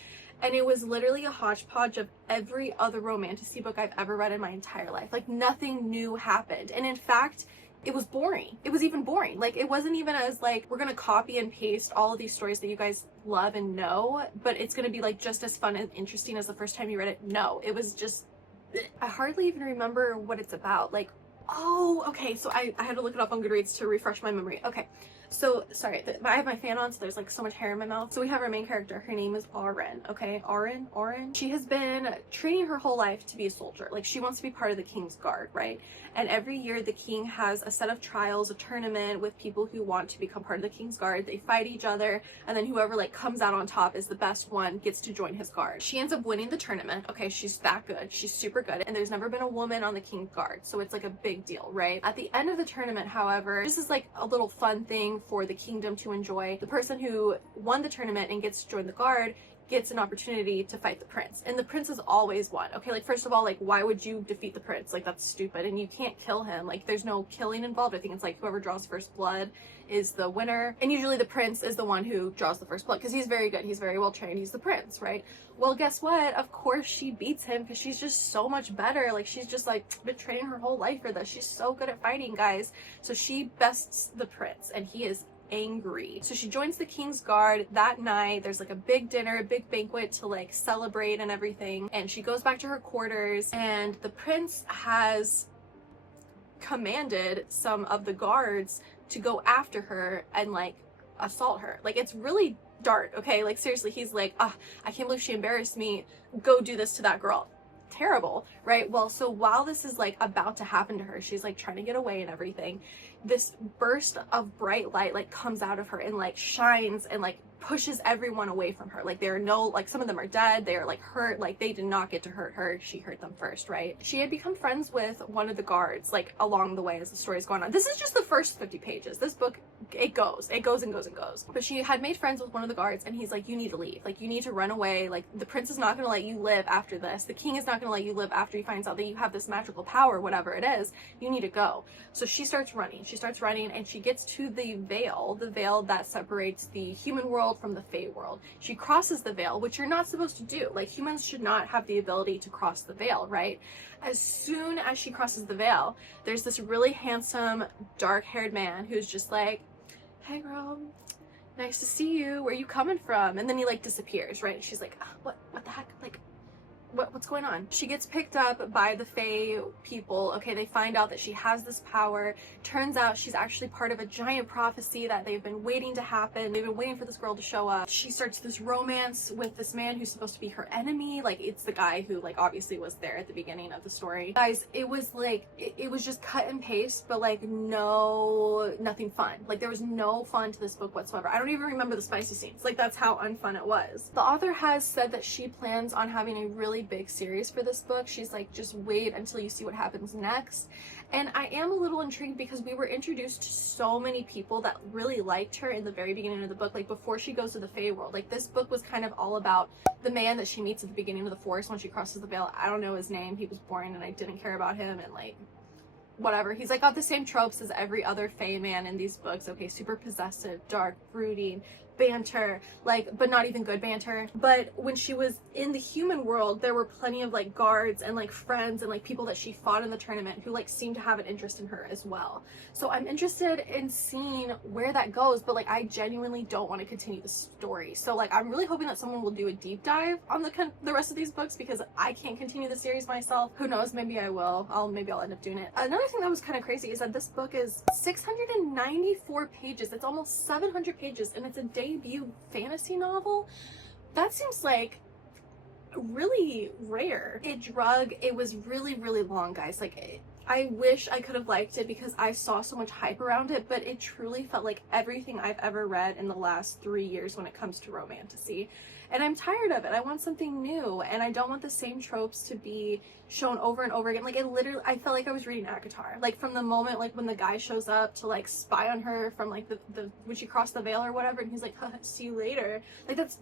And it was literally a hodgepodge of every other romantasy book I've ever read in my entire life. Like nothing new happened. And in fact, it was boring. It was even boring. Like it wasn't even as like, we're gonna copy and paste all of these stories that you guys love and know, but it's gonna be like just as fun and interesting as the first time you read it. No, it was just, I hardly even remember what it's about. Like, oh, okay, so I had to look it up on Goodreads to refresh my memory. Okay. So, sorry, I have my fan on, so there's like so much hair in my mouth. So we have our main character. Her name is Auren, okay? Auren. She has been training her whole life to be a soldier. Like, she wants to be part of the King's Guard, right? And every year the king has a set of trials, a tournament with people who want to become part of the King's Guard. They fight each other, and then whoever like comes out on top is the best one, gets to join his guard. She ends up winning the tournament. Okay, she's that good. She's super good. And there's never been a woman on the King's Guard, so it's like a big deal, right? At the end of the tournament, however, this is like a little fun thing for the kingdom to enjoy. The person who won the tournament and gets to join the guard gets an opportunity to fight the prince, and the prince is always won. Okay, like first of all, like why would you defeat the prince? Like that's stupid, and you can't kill him. Like there's no killing involved. I think it's like whoever draws first blood is the winner, and usually the prince is the one who draws the first blood because he's very good, he's very well trained, he's the prince, right? Well, guess what? Of course she beats him because she's just so much better. Like she's just like been training her whole life for this. She's so good at fighting, guys. So she bests the prince, and he is angry. So she joins the king's guard that night. There's like a big dinner, a big banquet to like celebrate and everything, and she goes back to her quarters, and the prince has commanded some of the guards to go after her and like assault her. Like it's really dark, okay? Like seriously, he's like, I can't believe she embarrassed me, go do this to that girl. Terrible, right? Well, so while this is like about to happen to her, she's like trying to get away and everything, this burst of bright light like comes out of her and like shines and like pushes everyone away from her. Like there are no, like some of them are dead, they are like hurt, like they did not get to hurt her, she hurt them first, right? She had become friends with one of the guards like along the way as the story's going on. This is just the first 50 pages. This book, it goes and goes and goes. But she had made friends with one of the guards, and he's like, you need to leave, like you need to run away, like the prince is not going to let you live after this, the king is not going to let you live after he finds out that you have this magical power, whatever it is, you need to go. So she starts running, and she gets to the veil that separates the human world from the Fae world. She crosses the veil, which you're not supposed to do. Like humans should not have the ability to cross the veil, right? As soon as she crosses the veil, there's this really handsome dark-haired man who's just like, hey girl, nice to see you, where you coming from? And then he like disappears, right? And she's like, what the heck, like what's going on? She gets picked up by the Fae people. Okay, they find out that she has this power. Turns out she's actually part of a giant prophecy that they've been waiting to happen. They've been waiting for this girl to show up. She starts this romance with this man who's supposed to be her enemy. Like it's the guy who like obviously was there at the beginning of the story. Guys, it was like, it was just cut and paste, but like nothing fun. Like there was no fun to this book whatsoever. I don't even remember the spicy scenes. Like that's how unfun it was. The author has said that she plans on having a really big series for this book. She's like, just wait until you see what happens next. And I am a little intrigued because we were introduced to so many people that really liked her in the very beginning of the book, like before she goes to the Fae world. Like this book was kind of all about the man that she meets at the beginning of the forest when she crosses the veil. I don't know his name, he was boring and I didn't care about him, and like whatever, he's like got the same tropes as every other Fae man in these books. Okay, super possessive, dark, brooding, banter, like, but not even good banter. But when she was in the human world, there were plenty of like guards and like friends and like people that she fought in the tournament who like seemed to have an interest in her as well. So I'm interested in seeing where that goes, but like I genuinely don't want to continue the story. So like I'm really hoping that someone will do a deep dive on the rest of these books, because I can't continue the series myself. Who knows, maybe I will. Maybe I'll end up doing it. Another thing that was kind of crazy is that this book is 694 pages. It's almost 700 pages, and it's a debut fantasy novel. That seems like really rare. It was really long, guys. Like I wish I could have liked it because I saw so much hype around it, but it truly felt like everything I've ever read in the last 3 years when it comes to romantasy. And I'm tired of it. I want something new, and I don't want the same tropes to be shown over and over again. Like I felt like I was reading ACOTAR. Like from the moment like when the guy shows up to like spy on her from like the when she crossed the veil or whatever, and he's like, see you later. Like that's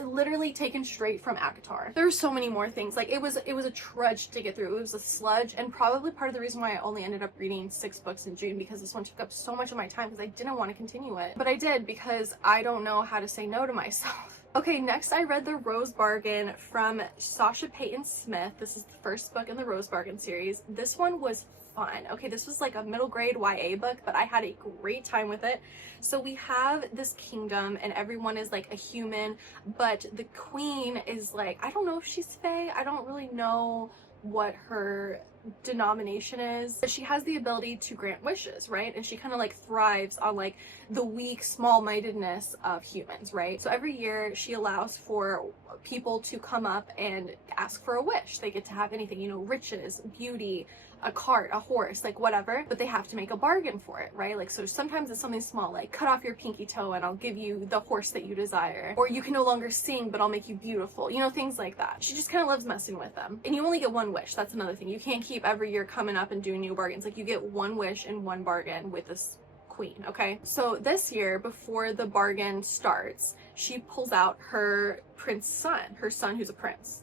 literally taken straight from ACOTAR. There were so many more things. Like it was a trudge to get through. It was a sludge, and probably part of the reason why I only ended up reading 6 books in June, because this one took up so much of my time because I didn't want to continue it. But I did, because I don't know how to say no to myself. Okay, next I read The Rose Bargain from Sasha Peyton Smith. This is the first book in the Rose Bargain series. This one was fun. Okay, this was like a middle grade YA book, but I had a great time with it. So we have this kingdom and everyone is like a human, but the queen is like, I don't know if she's fae. I don't really know what her denomination is. She has the ability to grant wishes, right? And she kind of like thrives on like the weak small-mindedness of humans, right? So every year she allows for people to come up and ask for a wish. They get to have anything, you know, riches, beauty, a cart, a horse, like whatever, but they have to make a bargain for it, right? Like, so sometimes it's something small, like cut off your pinky toe and I'll give you the horse that you desire, or you can no longer sing but I'll make you beautiful, you know, things like that. She just kind of loves messing with them. And you only get one wish. That's another thing. You can't keep every year coming up and doing new bargains. Like you get one wish and one bargain with this queen, okay? So this year, before the bargain starts, she pulls out her her son who's a prince.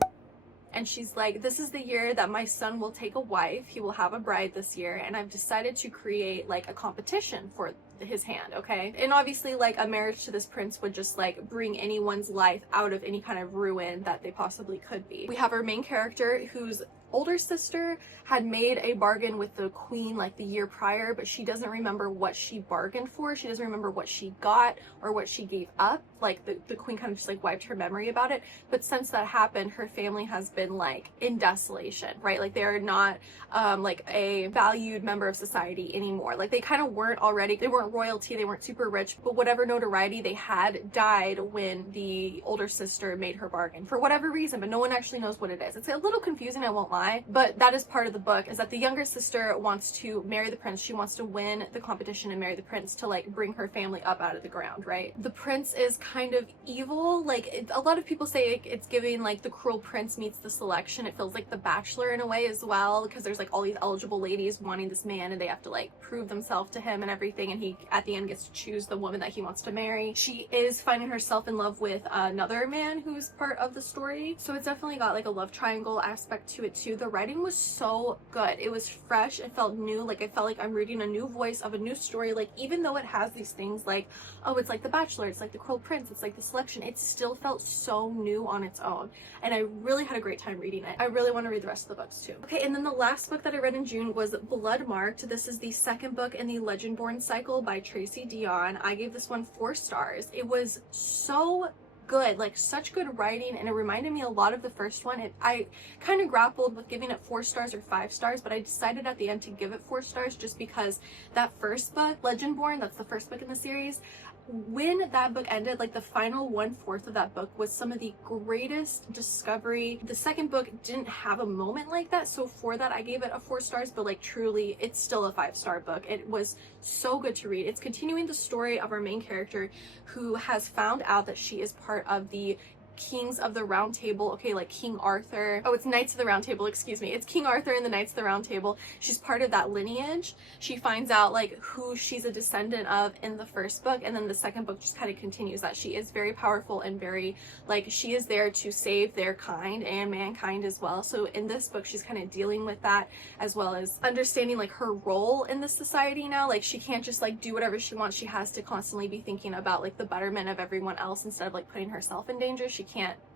And she's like, this is the year that my son will take a wife. He will have a bride this year. And I've decided to create like a competition for his hand, okay? And obviously like a marriage to this prince would just like bring anyone's life out of any kind of ruin that they possibly could be. We have our main character whose older sister had made a bargain with the queen like the year prior, but she doesn't remember what she bargained for. She doesn't remember what she got or what she gave up. Like the queen kind of just like wiped her memory about it. But since that happened, her family has been like in desolation, right? Like they're not like a valued member of society anymore. Like they kind of weren't already. They weren't royalty, they weren't super rich, but whatever notoriety they had died when the older sister made her bargain for whatever reason, but no one actually knows what it is. It's a little confusing, I won't lie, but that is part of the book, is that the younger sister wants to marry the prince. She wants to win the competition and marry the prince to like bring her family up out of the ground, right? The prince is kind of evil. Like a lot of people say it's giving like The Cruel Prince meets The Selection. It feels like The Bachelor in a way as well, because there's like all these eligible ladies wanting this man and they have to like prove themselves to him and everything, and he at the end gets to choose the woman that he wants to marry. She is finding herself in love with another man who's part of the story, so it's definitely got like a love triangle aspect to it too. The writing was so good. It was fresh, it felt new. Like I felt like I'm reading a new voice of a new story. Like even though it has these things like, oh, it's like The Bachelor, it's like The Cruel Prince, it's like The Selection, it still felt so new on its own, and I really had a great time reading it. I really want to read the rest of the books too. Okay, and then the last book that I read in June was Bloodmarked. This is the second book in the Legendborn cycle by Tracy Deonn. I gave this one 4 stars. It was so good, like such good writing, and it reminded me a lot of the first one. I kind of grappled with giving it 4 stars or 5 stars, but I decided at the end to give it 4 stars just because that first book, Legendborn, that's the first book in the series, when that book ended, like the final 1/4 of that book was some of the greatest discovery. The second book didn't have a moment like that, so for that I gave it a 4 stars, but like truly it's still a 5-star book. It was so good to read. It's continuing the story of our main character who has found out that she is part of the Kings of the Round Table, okay, like King Arthur. Oh, it's Knights of the Round Table, excuse me. It's King Arthur and the Knights of the Round Table. She's part of that lineage. She finds out like who she's a descendant of in the first book, and then the second book just kind of continues that she is very powerful and very like she is there to save their kind and mankind as well. So in this book she's kind of dealing with that, as well as understanding like her role in the society now. Like she can't just like do whatever she wants. She has to constantly be thinking about like the betterment of everyone else instead of like putting herself in danger.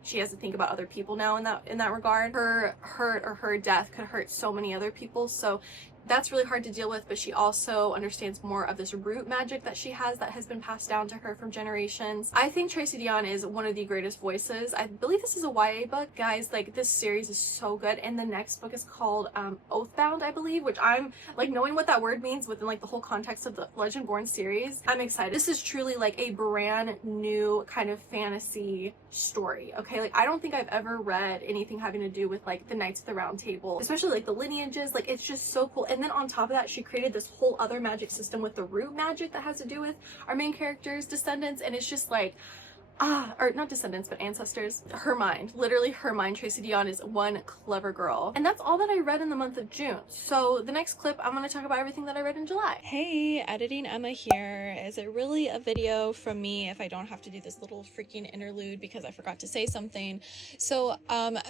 She has to think about other people now in that regard. Her hurt or her death could hurt so many other people, so that's really hard to deal with, but she also understands more of this root magic that she has that has been passed down to her from generations. I think Tracy Deonn is one of the greatest voices. I believe this is a YA book. Guys, like this series is so good, and the next book is called Oathbound, I believe, which I'm like, knowing what that word means within like the whole context of the Legendborn series, I'm excited. This is truly like a brand new kind of fantasy story, okay? Like I don't think I've ever read anything having to do with like the Knights of the Round Table, especially like the lineages. Like it's just so cool. And then on top of that, she created this whole other magic system with the root magic that has to do with our main character's descendants, and it's just like or not descendants, but ancestors. Her mind, literally her mind. Tracy Deonn is one clever girl. And that's all that I read in the month of June. So the next clip, I'm going to talk about everything that I read in July. Hey, Editing Emma here. Is it really a video from me if I don't have to do this little freaking interlude because I forgot to say something? So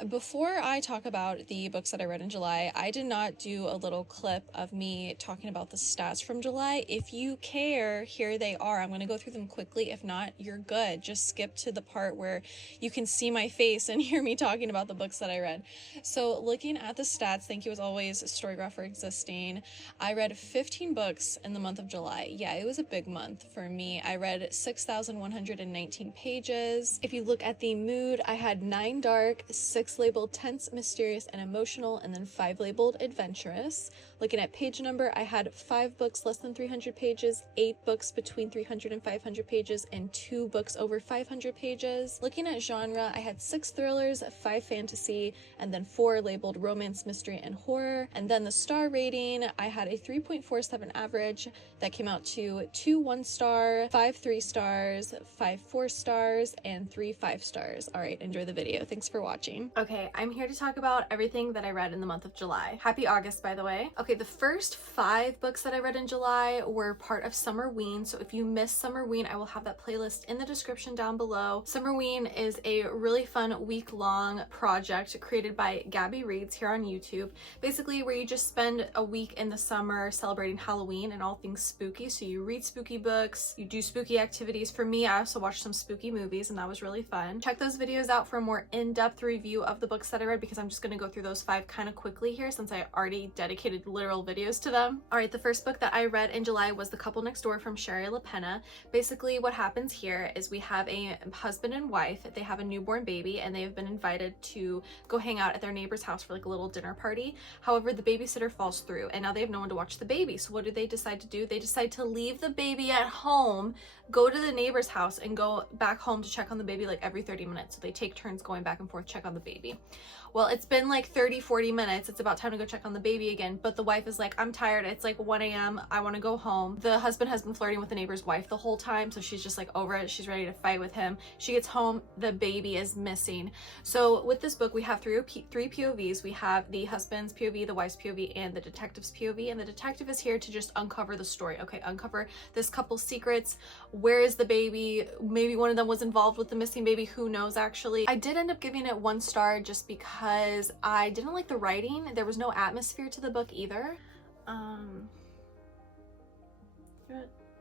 before I talk about the books that I read in July, I did not do a little clip of me talking about the stats from July. If you care, here they are. I'm going to go through them quickly. If not, you're good. Just skip to the part where you can see my face and hear me talking about the books that I read. So looking at the stats, thank you as always, Storygraph for existing. I read 15 books in the month of July. Yeah, it was a big month for me. I read 6,119 pages. If you look at the mood, I had 9 dark, 6 labeled tense, mysterious, and emotional, and then 5 labeled adventurous. Looking at page number, I had 5 books less than 300 pages, 8 books between 300 and 500 pages, and 2 books over 500 500 pages. Looking at genre, I had 6 thrillers, 5 fantasy, and then 4 labeled romance, mystery, and horror. And then the star rating, I had a 3.47 average that came out to 2 1-star, 5 3-stars, 5 4-stars, and 3 5-stars. All right, enjoy the video. Thanks for watching. Okay, I'm here to talk about everything that I read in the month of July. Happy August, by the way. Okay, the first 5 books that I read in July were part of Summerween, so if you missed Summerween, I will have that playlist in the description down below. Summerween is a really fun week-long project created by Gabby Reads here on YouTube, basically where you just spend a week in the summer celebrating Halloween and all things spooky. So you read spooky books, you do spooky activities. For me, I also watched some spooky movies, and that was really fun. Check those videos out for a more in-depth review of the books that I read, because I'm just going to go through those 5 kind of quickly here since I already dedicated literal videos to them. All right, the first book that I read in July was The Couple Next Door from Sherry LaPena. Basically what happens here is we have a husband and wife. They have a newborn baby, and they have been invited to go hang out at their neighbor's house for like a little dinner party. However, the babysitter falls through, and now they have no one to watch the baby. So what do they decide to do? They decide to leave the baby at home, go to the neighbor's house, and go back home to check on the baby like every 30 minutes. So they take turns going back and forth, check on the baby. Well, it's been like 30-40 minutes. It's about time to go check on the baby again, but the wife is like, I'm tired. It's like 1 a.m. I want to go home. The husband has been flirting with the neighbor's wife the whole time, so she's just like over it. She's ready to fight with him. She gets home, the baby is missing. So with this book, we have three POVs. We have the husband's POV, the wife's POV, and the detective's POV, and the detective is here to just uncover the story. Okay, uncover this couple's secrets. Where is the baby? Maybe one of them was involved with the missing baby. Who knows, actually. I did end up giving it 1 star just because I didn't like the writing. There was no atmosphere to the book either.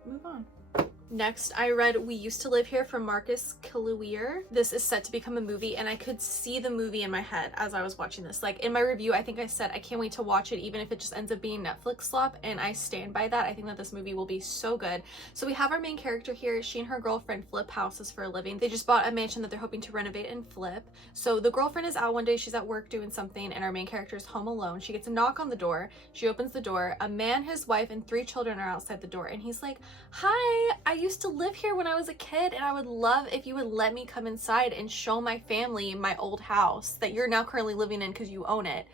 Move on. Next, I read We Used to Live Here from Marcus Kliewer. This is set to become a movie, and I could see the movie in my head as I was watching this. Like in my review, I think I said I can't wait to watch it, even if it just ends up being Netflix slop, and I stand by that. I think that this movie will be so good. So we have our main character here. She and her girlfriend flip houses for a living. They just bought a mansion that they're hoping to renovate and flip. So the girlfriend is out one day. She's at work doing something, and our main character is home alone. She gets a knock on the door. She opens the door. A man, his wife, and 3 children are outside the door, and he's like, "Hi, I used to live here when I was a kid, and I would love if you would let me come inside and show my family my old house that you're now currently living in because you own it."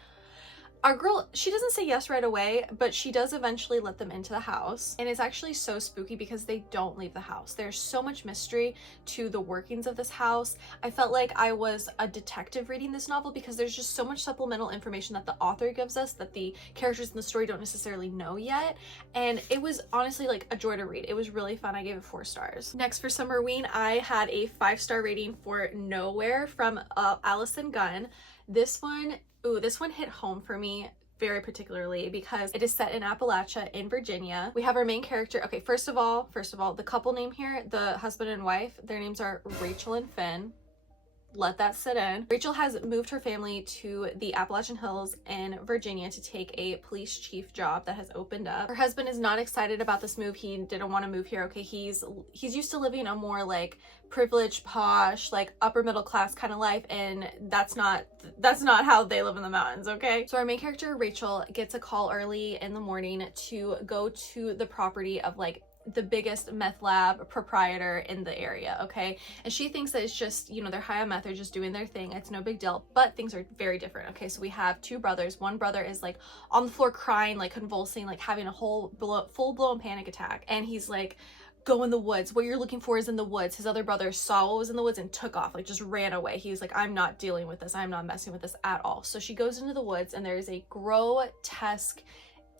Our girl, she doesn't say yes right away, but she does eventually let them into the house. And it's actually so spooky because they don't leave the house. There's so much mystery to the workings of this house. I felt like I was a detective reading this novel because there's just so much supplemental information that the author gives us that the characters in the story don't necessarily know yet. And it was honestly like a joy to read. It was really fun. I gave it 4 stars. Next, for Summerween, I had a 5-star rating for Nowhere from Allison Gunn. This one hit home for me very particularly because it is set in Appalachia in Virginia. We have our main character. Okay, first of all, the couple name here, the husband and wife, their names are Rachel and Finn. Let that sit in. Rachel has moved her family to the Appalachian Hills in Virginia to take a police chief job that has opened up. Her husband is not excited about this move. He didn't want to move here. Okay, he's used to living a more like privileged, posh, like upper middle class kind of life, and that's not how they live in the mountains. Okay, so our main character Rachel gets a call early in the morning to go to the property of like the biggest meth lab proprietor in the area. Okay, and she thinks that it's just, you know, they're high on meth, they're just doing their thing, it's no big deal, but things are very different. Okay, so we have 2 brothers. One brother is like on the floor crying, like convulsing, like having a full-blown panic attack, and he's like, "Go in the woods. What you're looking for is in the woods." His other brother saw what was in the woods and took off, like just ran away. He was like, "I'm not dealing with this. I'm not messing with this at all." So she goes into the woods, and there is a grotesque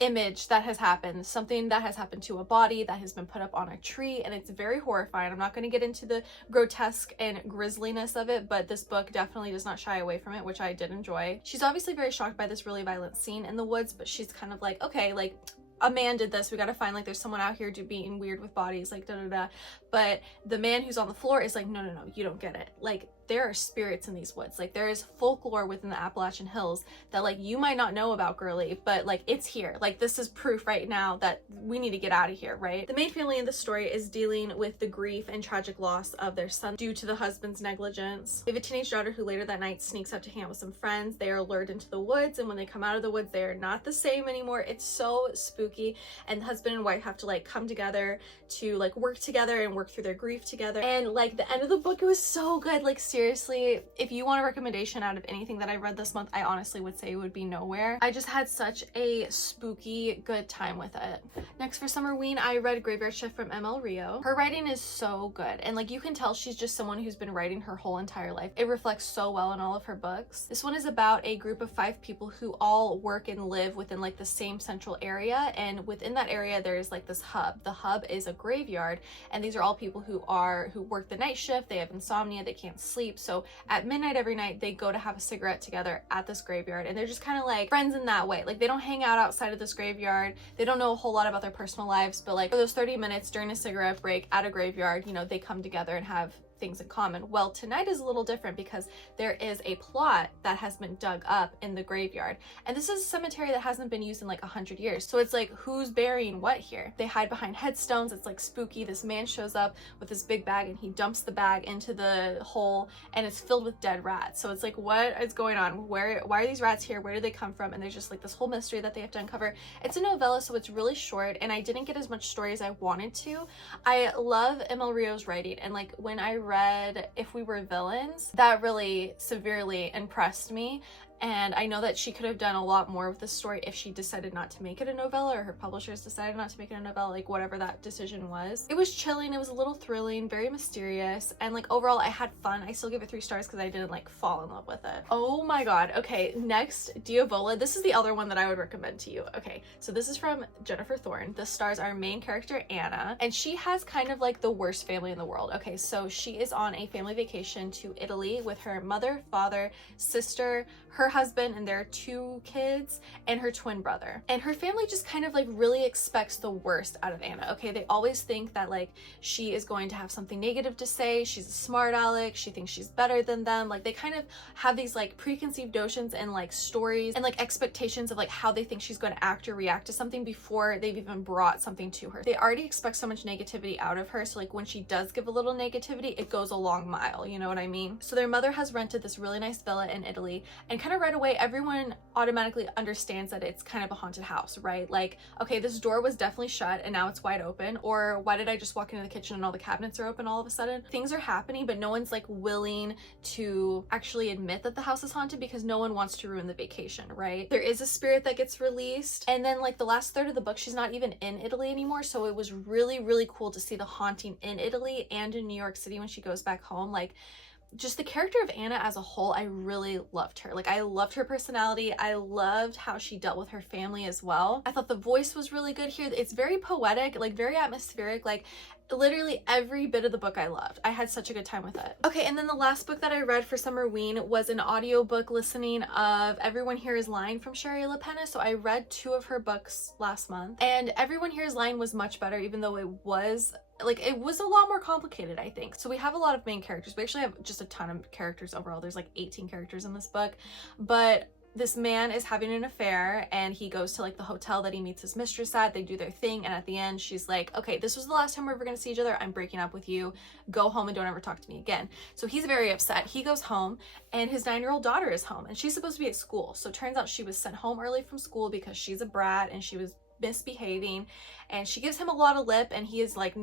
image that has happened, something that has happened to a body that has been put up on a tree, and it's very horrifying. I'm not going to get into the grotesque and grisliness of it, but this book definitely does not shy away from it, which I did enjoy. She's obviously very shocked by this really violent scene in the woods, but she's kind of like, okay, like a man did this, we gotta find like there's someone out here being weird with bodies, like da da da. But the man who's on the floor is like, no, you don't get it. Like there are spirits in these woods. Like there is folklore within the Appalachian Hills that like you might not know about, girly, but like it's here. Like this is proof right now that we need to get out of here, right? The main family in the story is dealing with the grief and tragic loss of their son due to the husband's negligence. They have a teenage daughter who later that night sneaks up to hang out with some friends. They are lured into the woods, and when they come out of the woods, they are not the same anymore. It's so spooky, and the husband and wife have to like come together to like work together and work through their grief together. And like the end of the book, it was so good. Like seriously, if you want a recommendation out of anything that I read this month, I honestly would say it would be Nowhere. I just had such a spooky good time with it. Next for Summer Ween, I read Graveyard Shift from ML Rio. Her writing is so good, and like you can tell she's just someone who's been writing her whole entire life. It reflects so well in all of her books. This one is about a group of 5 people who all work and live within like the same central area, and within that area there's like this hub. The hub is a graveyard, and these are all people who work the night shift. They have insomnia, they can't sleep, so at midnight every night they go to have a cigarette together at this graveyard, and they're just kind of like friends in that way. Like they don't hang out outside of this graveyard, they don't know a whole lot about their personal lives, but like for those 30 minutes during a cigarette break at a graveyard, you know, they come together and have things in common. Well, tonight is a little different because there is a plot that has been dug up in the graveyard, and this is a cemetery that hasn't been used in like 100 years, so it's like who's burying what here? They hide behind headstones. It's like spooky. This man shows up with this big bag and he dumps the bag into the hole, and it's filled with dead rats. So it's like, what is going on? Why are these rats here? Where do they come from? And there's just like this whole mystery that they have to uncover. It's a novella, so it's really short, and I didn't get as much story as I wanted to. I love Emil Rio's writing, and like when I read If We Were Villains, that really severely impressed me. And I know that she could have done a lot more with this story if she decided not to make it a novella, or her publishers decided not to make it a novella, like whatever that decision was. It was chilling, it was a little thrilling, very mysterious, and like overall I had fun. I still give it 3 stars because I didn't like fall in love with it. Oh my god. Okay, next, Diavola. This is the other one that I would recommend to you. Okay, so this is from Jennifer Thorne. This stars our main character, Anna, and she has kind of like the worst family in the world. Okay, so she is on a family vacation to Italy with her mother, father, sister, her husband, and their 2 kids, and her twin brother. And her family just kind of like really expects the worst out of Anna. Okay, they always think that like she is going to have something negative to say. She's a smart aleck. She thinks she's better than them. Like they kind of have these like preconceived notions and like stories and like expectations of like how they think she's going to act or react to something before they've even brought something to her. They already expect so much negativity out of her, so like when she does give a little negativity, it goes a long mile, you know what I mean? So their mother has rented this really nice villa in Italy, and kind of right away everyone automatically understands that it's kind of a haunted house, right? Like, okay, this door was definitely shut and now it's wide open, or why did I just walk into the kitchen and all the cabinets are open all of a sudden? Things are happening, but no one's like willing to actually admit that the house is haunted because no one wants to ruin the vacation, right? There is a spirit that gets released, and then like the last third of the book she's not even in Italy anymore, so it was really cool to see the haunting in Italy and in New York City when she goes back home. Like just the character of Anna as a whole, I really loved her. Like I loved her personality. I loved how she dealt with her family as well. I thought the voice was really good here. It's very poetic, like very atmospheric, like literally every bit of the book I loved. I had such a good time with it. Okay, and then the last book that I read for Summer Ween was an audiobook listening of Everyone Here Is Lying from Sherry LaPenna. So I read 2 of her books last month, and Everyone Here Is Lying was much better, even though it was a lot more complicated, I think. So we have a lot of main characters. We actually have just a ton of characters overall. There's like 18 characters in this book, but this man is having an affair, and he goes to like the hotel that he meets his mistress at. They do their thing, and at the end she's like, okay, this was the last time we're ever gonna see each other. I'm breaking up with you. Go home and don't ever talk to me again. So he's very upset. He goes home, and his 9-year-old daughter is home, and she's supposed to be at school. So it turns out she was sent home early from school because she's a brat and she was misbehaving, and she gives him a lot of lip, and he is like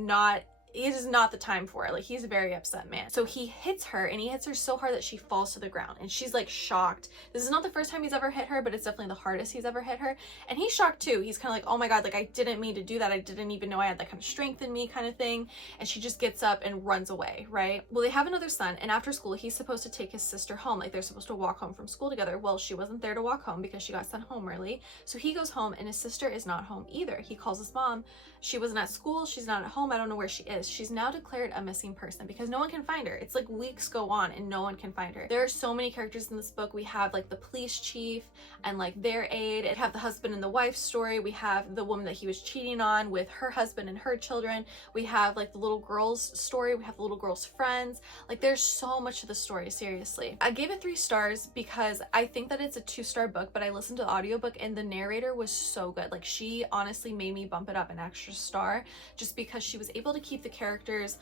it is not the time for it. Like he's a very upset man. So he hits her, and he hits her so hard that she falls to the ground, and she's like shocked. This is not the first time he's ever hit her, but it's definitely the hardest he's ever hit her. And he's shocked too. He's kind of like, oh my god, like I didn't mean to do that. I didn't even know I had that kind of strength in me, kind of thing. And she just gets up and runs away, right? Well, they have another son, and after school he's supposed to take his sister home. Like they're supposed to walk home from school together. Well, she wasn't there to walk home because she got sent home early. So he goes home, and his sister is not home either. He calls his mom. She wasn't at school. She's not at home. I don't know where she is she's now declared a missing person because no one can find her. It's like weeks go on and no one can find her. There are so many characters in this book. We have like the police chief and like their aide. We have the husband and the wife story. We have the woman that he was cheating on with her husband and her children. We have like the little girl's story. We have the little girl's friends. Like there's so much to the story, seriously. I gave it 3 stars because I think that it's a 2-star book, but I listened to the audiobook and the narrator was so good. Like she honestly made me bump it up an extra star just because she was able to keep the characters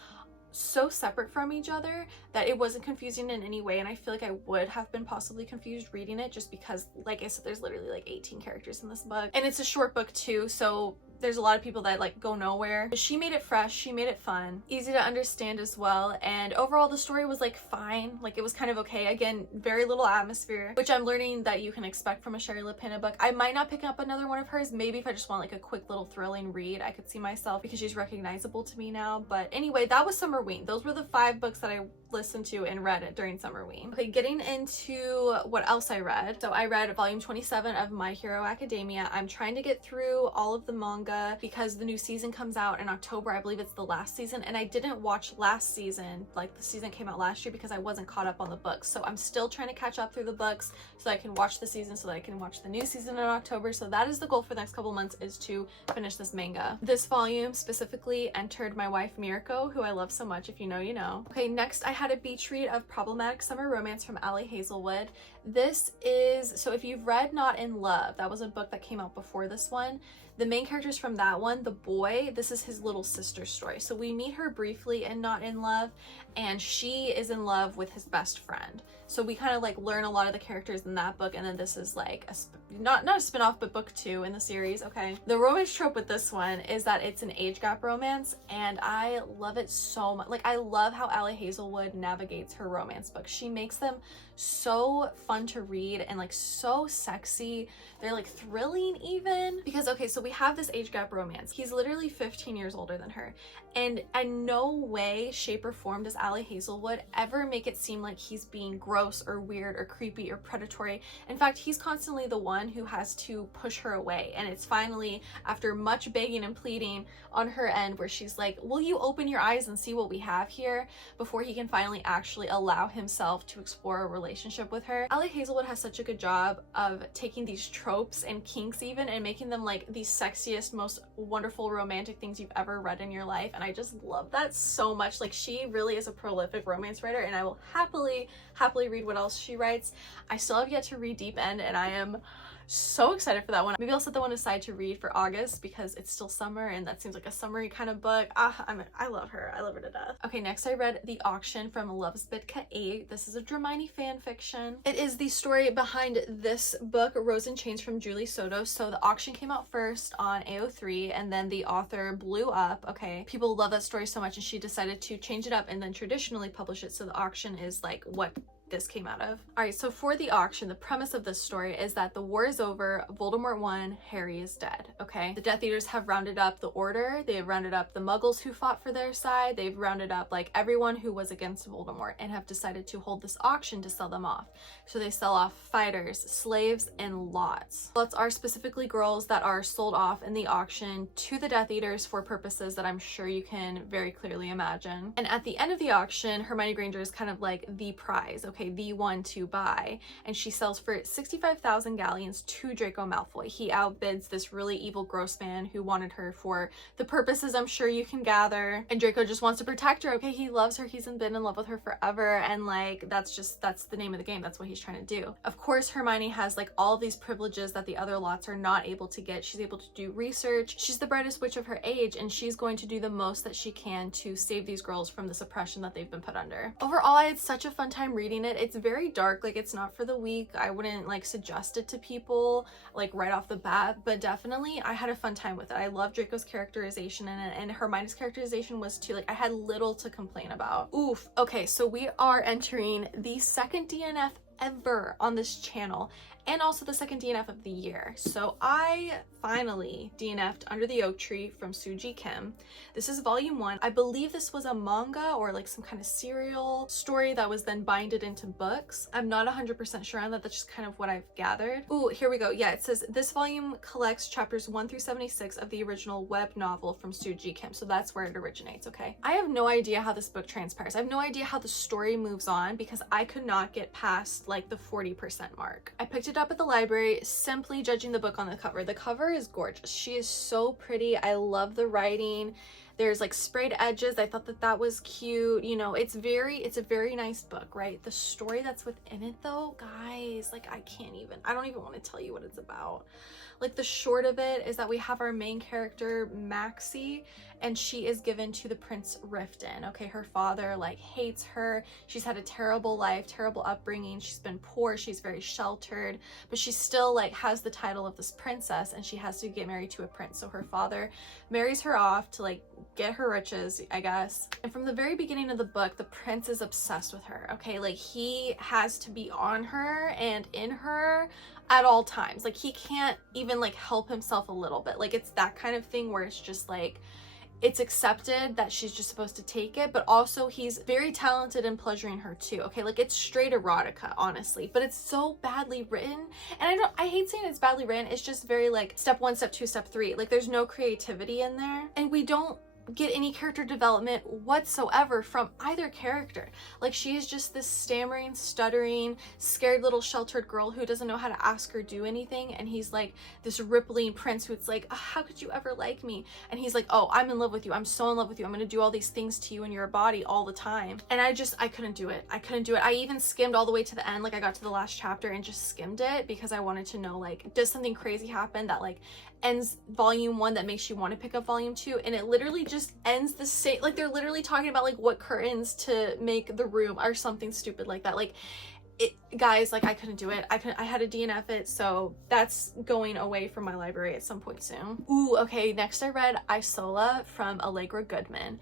so separate from each other that it wasn't confusing in any way. And I feel like I would have been possibly confused reading it just because, like I said, there's literally like 18 characters in this book and it's a short book too, so there's a lot of people that like go nowhere. She made it fresh, she made it fun, easy to understand as well, and overall the story was like fine. Like it was kind of okay. Again, very little atmosphere, which I'm learning that you can expect from a Shari Lapena book. I might not pick up another one of hers, maybe if I just want like a quick little thrilling read. I could see myself because she's recognizable to me now. But anyway, that was Summerween. Those were the 5 books that I listened to and read it during Summerween. Okay, getting into what else I read. So I read volume 27 of My Hero Academia. I'm trying to get through all of the manga because the new season comes out in October. I believe it's the last season, and I didn't watch last season, like the season came out last year, because I wasn't caught up on the books. So I'm still trying to catch up through the books so that I can watch the season, so that I can watch the new season in October. So that is the goal for the next couple months, is to finish this manga. This volume specifically entered my wife Mirko, who I love so much. If you know, you know. Okay, next I had a beach read of Problematic Summer Romance from Ali Hazelwood. This is, so if you've read Not in Love, that was a book that came out before this one. The main characters from that one, the boy, this is his little sister's story. So we meet her briefly in Not in Love, and she is in love with his best friend. So we kind of like learn a lot of the characters in that book, and then this is like not a spin-off, but book 2 in the series. Okay, the romance trope with this one is that it's an age gap romance, and I love it so much. Like I love how Ali Hazelwood navigates her romance books. She makes them so fun to read and like so sexy. They're like thrilling even, because okay, so we have this age gap romance. He's literally 15 years older than her, and in no way, shape, or form does Ali Hazelwood ever make it seem like he's being gross or weird or creepy or predatory. In fact, he's constantly the one who has to push her away, and it's finally after much begging and pleading on her end where she's like, will you open your eyes and see what we have here, before he can finally actually allow himself to explore a relationship with her. Ali Hazelwood has such a good job of taking these tropes and kinks even and making them like the sexiest, most wonderful romantic things you've ever read in your life, and I just love that so much. Like she really is a prolific romance writer, and I will happily read what else she writes. I still have yet to read Deep End, and I am so excited for that one. Maybe I'll set that one aside to read for August because it's still summer and that seems like a summery kind of book. I love her. I love her to death. Okay, next I read The Auction from Love's Bitka 8. This is a Dramini fan fiction. It is the story behind this book, Rose in Chains, from Julie Soto. So The Auction came out first on AO3, and then the author blew up. Okay, people love that story so much, and she decided to change it up and then traditionally publish it. So The Auction is like what this came out of. All right, so for The Auction, the premise of this story is that the war is over, Voldemort won, Harry is dead. Okay, the Death Eaters have rounded up the Order, they have rounded up the Muggles who fought for their side, they've rounded up like everyone who was against Voldemort, and have decided to hold this auction to sell them off. So they sell off fighters, slaves, and lots. Lots are specifically girls that are sold off in the auction to the Death Eaters for purposes that I'm sure you can very clearly imagine. And at the end of the auction, Hermione Granger is kind of like the prize, okay, the one to buy, and she sells for 65,000 galleons to Draco Malfoy. He outbids this really evil gross man who wanted her for the purposes I'm sure you can gather, and Draco just wants to protect her. Okay, he loves her, he's been in love with her forever, and like that's the name of the game. That's what he's trying to do. Of course, Hermione has like all these privileges that the other lots are not able to get. She's able to do research, she's the brightest witch of her age, and she's going to do the most that she can to save these girls from this oppression that they've been put under. Overall, I had such a fun time reading it. It's very dark, like it's not for the weak. I wouldn't like suggest it to people like right off the bat, but definitely I had a fun time with it. I love Draco's characterization in it, and Hermione's characterization was too. Like I had little to complain about. Oof. Okay, so we are entering the second DNF ever on this channel, and also the second DNF of the year. So I finally DNF'd Under the Oak Tree from Suji Kim. This is volume 1. I believe this was a manga or like some kind of serial story that was then binded into books. I'm not 100% sure on that. That's just kind of what I've gathered. Ooh, here we go. Yeah, it says this volume collects chapters 1 through 76 of the original web novel from Suji Kim. So that's where it originates, okay? I have no idea how this book transpires. I have no idea how the story moves on because I could not get past like the 40% mark. I picked it up at the library simply judging the book on the cover. The cover is gorgeous. She is so pretty. I love the writing. There's like sprayed edges. I thought that that was cute. You know, it's a very nice book, right? The story that's within it though, guys, like I don't even want to tell you what it's about. Like the short of it is that we have our main character Maxie, and she is given to the Prince Riften. Okay, her father like hates her. She's had a terrible life, terrible upbringing. She's been poor, she's very sheltered, but she still like has the title of this princess, and she has to get married to a prince. So her father marries her off to like get her riches, I guess. And from the very beginning of the book, the prince is obsessed with her. Okay, like he has to be on her and in her at all times. Like he can't even like help himself a little bit. Like it's that kind of thing where it's just like it's accepted that she's just supposed to take it, but also he's very talented in pleasuring her too. Okay, like it's straight erotica, honestly, but it's so badly written. And I hate saying it's badly written. It's just very like step 1, step 2, step 3. Like there's no creativity in there, and we don't get any character development whatsoever from either character. Like she is just this stammering, stuttering, scared little sheltered girl who doesn't know how to ask or do anything, and he's like this rippling prince who's like, oh, how could you ever like me? And he's like, oh, I'm in love with you, I'm so in love with you, I'm gonna do all these things to you and your body all the time. And I couldn't do it. I even skimmed all the way to the end. Like I got to the last chapter and just skimmed it because I wanted to know, like, does something crazy happen that like ends volume 1 that makes you want to pick up volume 2? And it literally just ends the same. Like they're literally talking about like what curtains to make the room or something stupid like that. Like it, guys, like I couldn't do it. I had to DNF it, so that's going away from my library at some point soon. Ooh, okay, next I read Isola from Allegra Goodman.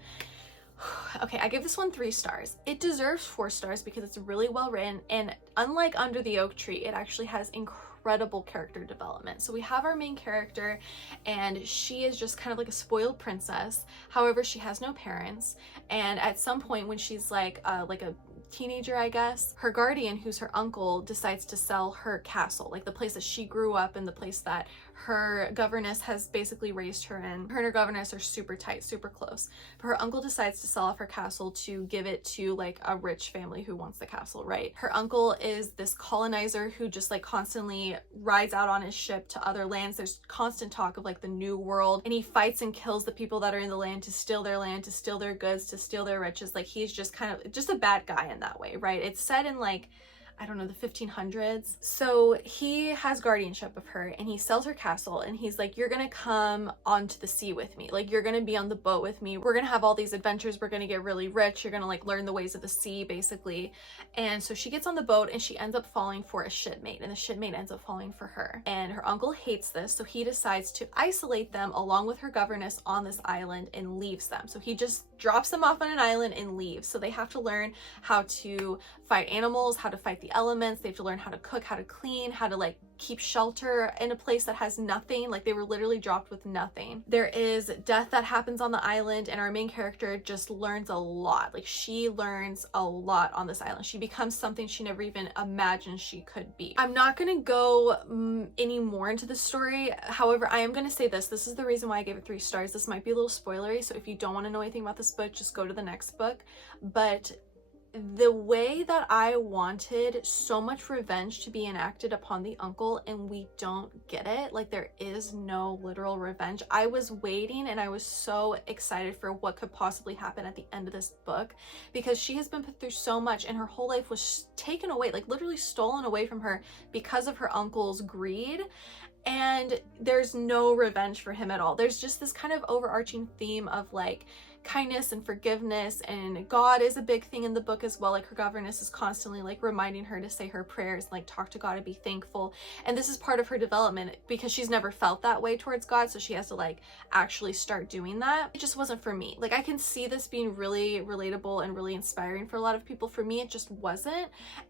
Okay, I give this one 3 stars. It deserves 4 stars because it's really well written, and unlike Under the Oak Tree, it actually has incredible character development. So we have our main character, and she is just kind of like a spoiled princess. However, she has no parents, and at some point when she's like a teenager, I guess, her guardian, who's her uncle, decides to sell her castle, like the place that she grew up in, the place that her governess has basically raised her in. Her and her governess are super tight, super close, but her uncle decides to sell off her castle to give it to like a rich family who wants the castle, right? Her uncle is this colonizer who just like constantly rides out on his ship to other lands. There's constant talk of like the new world, and he fights and kills the people that are in the land, to steal their goods, to steal their riches. Like he's just kind of just a bad guy in that way, right? It's set in like, I don't know, the 1500s. So he has guardianship of her, and he sells her castle, and he's like, you're gonna come onto the sea with me. Like you're gonna be on the boat with me. We're gonna have all these adventures. We're gonna get really rich. You're gonna like learn the ways of the sea, basically. And so she gets on the boat, and she ends up falling for a shipmate, and the shipmate ends up falling for her. And her uncle hates this, so he decides to isolate them along with her governess on this island and leaves them. So he just drops them off on an island and leaves. So they have to learn how to fight animals, how to fight the elements. They have to learn how to cook, how to clean, how to like keep shelter in a place that has nothing. Like they were literally dropped with nothing. There is death that happens on the island, and our main character just learns a lot. Like she learns a lot on this island. She becomes something she never even imagined she could be. I'm not gonna go any more into the story. However, I am gonna say this is the reason why I gave it 3 stars. This might be a little spoilery, so if you don't want to know anything about this book, just go to the next book. But the way that I wanted so much revenge to be enacted upon the uncle, and we don't get it. Like there is no literal revenge. I was waiting, and I was so excited for what could possibly happen at the end of this book, because she has been put through so much, and her whole life was taken away, like literally stolen away from her because of her uncle's greed. And there's no revenge for him at all. There's just this kind of overarching theme of like kindness and forgiveness, and God is a big thing in the book as well. Like her governess is constantly like reminding her to say her prayers and like talk to God and be thankful, and this is part of her development because she's never felt that way towards God, so she has to like actually start doing that. It just wasn't for me. Like I can see this being really relatable and really inspiring for a lot of people. For me, it just wasn't.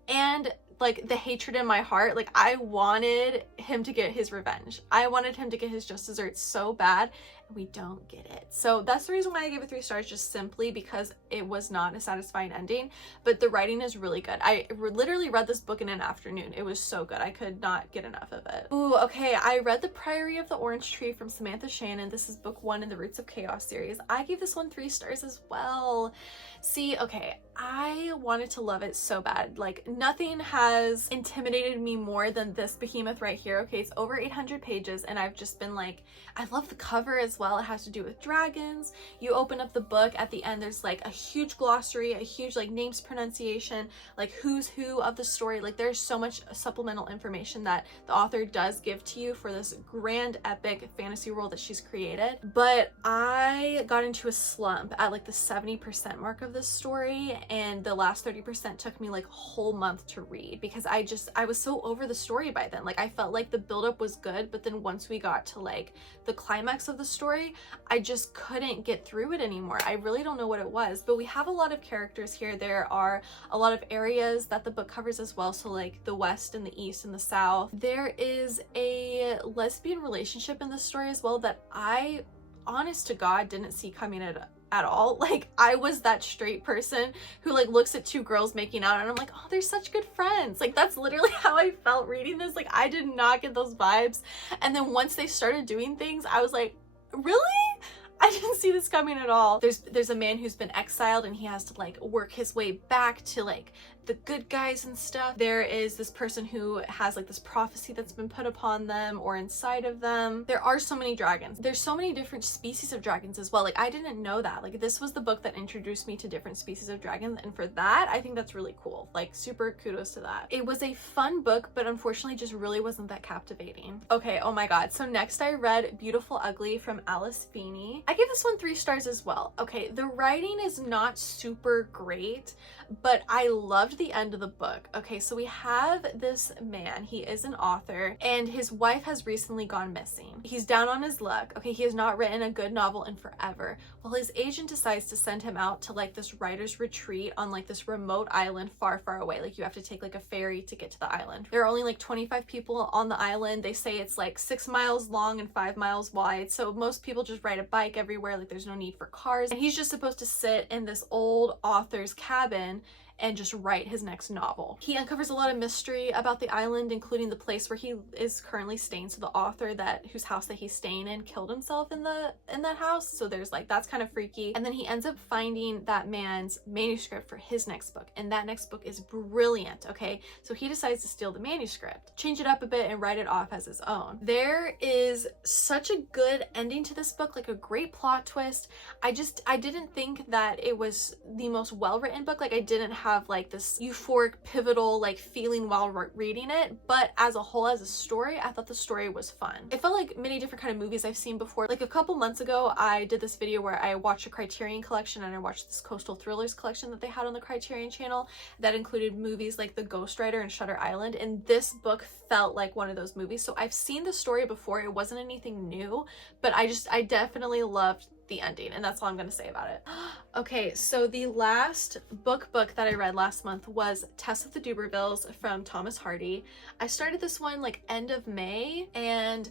And like the hatred in my heart. Like I wanted him to get his revenge. I wanted him to get his just desserts so bad, and we don't get it. So that's the reason why I gave it 3 stars, just simply because it was not a satisfying ending, but the writing is really good. I literally read this book in an afternoon. It was so good. I could not get enough of it. Ooh, okay. I read The Priory of the Orange Tree from Samantha Shannon. This is book 1 in the Roots of Chaos series. I gave this one 3 stars as well. See, okay, I wanted to love it so bad. Like nothing has intimidated me more than this behemoth right here. Okay, it's over 800 pages, and I've just been like, I love the cover as well. It has to do with dragons. You open up the book, at the end there's like a huge glossary, a huge like names pronunciation, like who's who of the story. Like there's so much supplemental information that the author does give to you for this grand epic fantasy world that she's created. But I got into a slump at like the 70% mark of this story, and the last 30% took me like a whole month to read, because I was so over the story by then. Like I felt like the buildup was good, but then once we got to like the climax of the story, I just couldn't get through it anymore. I really don't know what it was, but we have a lot of characters here. There are a lot of areas that the book covers as well, so like the West and the East and the South. There is a lesbian relationship in this story as well that I, honest to God, didn't see coming at all. Like I was that straight person who like looks at 2 girls making out and I'm like, oh, they're such good friends. Like that's literally how I felt reading this. Like I did not get those vibes, and then once they started doing things, I was like, really? I didn't see this coming at all. There's a man who's been exiled, and he has to like work his way back to like the good guys and stuff. There is this person who has like this prophecy that's been put upon them or inside of them. There are so many dragons. There's so many different species of dragons as well. Like I didn't know that. Like this was the book that introduced me to different species of dragons, and for that I think that's really cool. Like super kudos to that. It was a fun book, but unfortunately just really wasn't that captivating. Okay, oh my god. So next I read Beautiful Ugly from Alice Feeney. I gave this one 3 stars as well. Okay, the writing is not super great, but I loved the end of the book. Okay, so we have this man, he is an author, and his wife has recently gone missing. He's down on his luck. Okay, he has not written a good novel in forever. Well, his agent decides to send him out to like this writer's retreat on like this remote island far, far away. Like you have to take like a ferry to get to the island. There are only like 25 people on the island. They say it's like 6 miles long and 5 miles wide, so most people just ride a bike everywhere. Like there's no need for cars, and he's just supposed to sit in this old author's cabin and just write his next novel. He uncovers a lot of mystery about the island, including the place where he is currently staying. So the author whose house that he's staying in killed himself in that house. So there's like, that's kind of freaky. And then he ends up finding that man's manuscript for his next book, and that next book is brilliant. Okay, so he decides to steal the manuscript, change it up a bit, and write it off as his own. There is such a good ending to this book, like a great plot twist. I didn't think that it was the most well-written book. Like I didn't have like this euphoric pivotal like feeling while reading it, but as a whole, as a story, I thought the story was fun. It felt like many different kind of movies I've seen before. Like a couple months ago I did this video where I watched a Criterion collection, and I watched this coastal thrillers collection that they had on the Criterion channel that included movies like The Ghostwriter and Shutter Island, and this book felt like one of those movies. So I've seen the story before. It wasn't anything new, but I definitely loved the ending, and that's all I'm going to say about it. Okay, so the last book that I read last month was Tess of the Dubervilles from Thomas Hardy. I started this one like end of May, and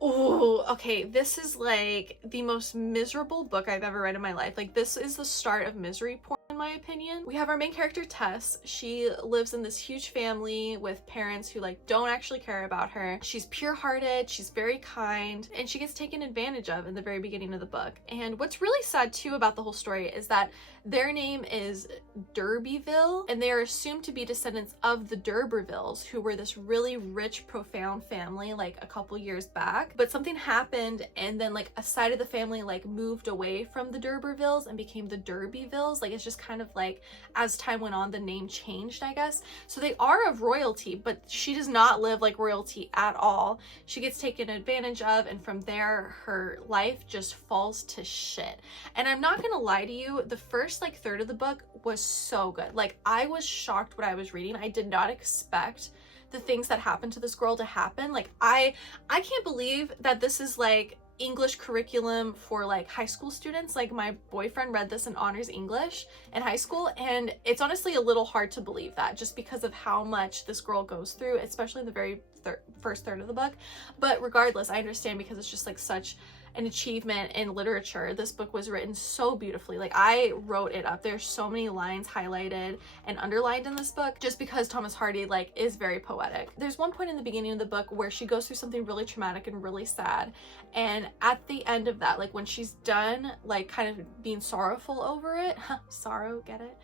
oh, okay, this is like the most miserable book I've ever read in my life. Like this is the start of misery porn, in my opinion. We have our main character Tess. She lives in this huge family with parents who like don't actually care about her. She's pure-hearted, she's very kind, and she gets taken advantage of in the very beginning of the book. And what's really sad too about the whole story is that their name is D'Urberville, and they are assumed to be descendants of the D'Urbervilles, who were this really rich, profound family like a couple years back. But something happened, and then like a side of the family like moved away from the D'Urbervilles and became the D'Urbervilles. Like it's just kind of like as time went on, the name changed, I guess. So they are of royalty, but she does not live like royalty at all. She gets taken advantage of, and from there her life just falls to shit. And I'm not gonna lie to you, the first like third of the book was so good. Like I was shocked what I was reading. I did not expect the things that happened to this girl to happen. Like I can't believe that this is like English curriculum for like high school students. Like my boyfriend read this in honors English in high school, and it's honestly a little hard to believe that, just because of how much this girl goes through, especially in the very first third of the book. But regardless, I understand, because it's just like such an achievement in literature. This book was written so beautifully. Like, I wrote it up. There's so many lines highlighted and underlined in this book, just because Thomas Hardy like is very poetic. There's one point in the beginning of the book where she goes through something really traumatic and really sad, and at the end of that, like when she's done like kind of being sorrowful over it, sorrow, get it?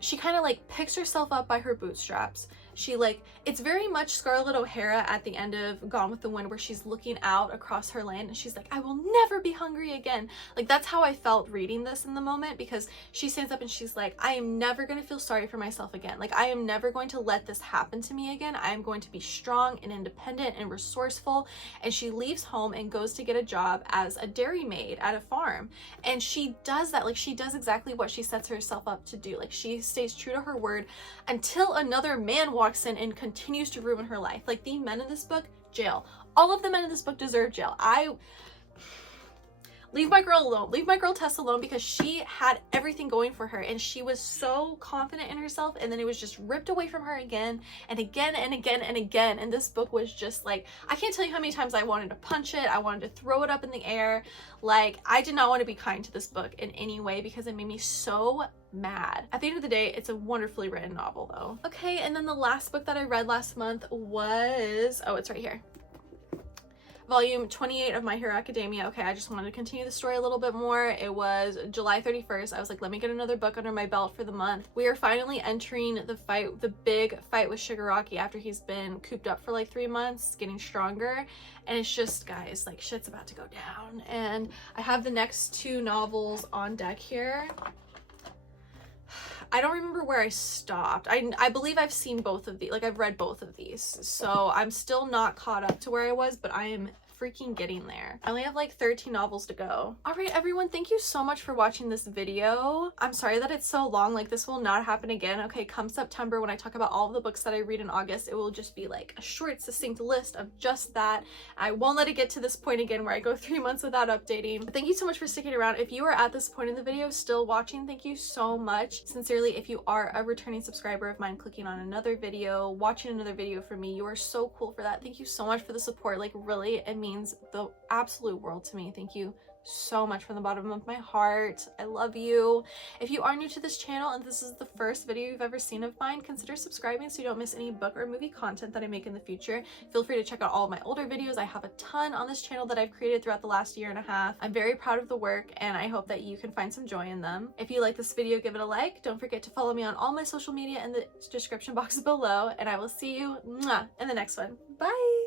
She kind of like picks herself up by her bootstraps. She like, it's very much Scarlett O'Hara at the end of Gone with the Wind, where she's looking out across her land and she's like, I will never be hungry again. Like, that's how I felt reading this in the moment, because she stands up and she's like, I am never going to feel sorry for myself again. Like, I am never going to let this happen to me again. I am going to be strong and independent and resourceful. And she leaves home and goes to get a job as a dairy maid at a farm. And she does that. Like, she does exactly what she sets herself up to do. Like, she stays true to her word until another man walks in and continues to ruin her life. Like, the men in this book, jail. All of the men in this book deserve jail. Leave my girl alone. Leave my girl Tess alone, because she had everything going for her and she was so confident in herself, and then it was just ripped away from her again and again and again and again. And this book was just like, I can't tell you how many times I wanted to punch it. I wanted to throw it up in the air. Like, I did not want to be kind to this book in any way, because it made me so mad. At the end of the day, it's a wonderfully written novel though. Okay, and then the last book that I read last month was, oh, it's right here. Volume 28 of My Hero Academia. Okay, I just wanted to continue the story a little bit more. It was July 31st. I was like, let me get another book under my belt for the month. We are finally entering the big fight with Shigaraki after he's been cooped up for like 3 months, getting stronger. And it's just, guys, like, shit's about to go down. And I have the next 2 novels on deck here. I don't remember where I stopped. I believe I've seen both of these. Like, I've read both of these. So I'm still not caught up to where I was, but I am freaking getting there. I only have like 13 novels to go. All right, everyone, thank you so much for watching this video. I'm sorry that it's so long. Like, this will not happen again. Okay, come September, when I talk about all of the books that I read in August, it will just be like a short, succinct list of just that. I won't let it get to this point again where I go 3 months without updating. But thank you so much for sticking around. If you are at this point in the video still watching, thank you so much. Sincerely, if you are a returning subscriber of mine, clicking on another video, watching another video from me, you are so cool for that. Thank you so much for the support. Like, really, it means the absolute world to me. Thank you so much from the bottom of my heart. I love you. If you are new to this channel and this is the first video you've ever seen of mine, consider subscribing so you don't miss any book or movie content that I make in the future. Feel free to check out all of my older videos. I have a ton on this channel that I've created throughout the last 1.5 years. I'm very proud of the work, and I hope that you can find some joy in them. If you like this video, give it a like. Don't forget to follow me on all my social media in the description box below, and I will see you in the next one. Bye!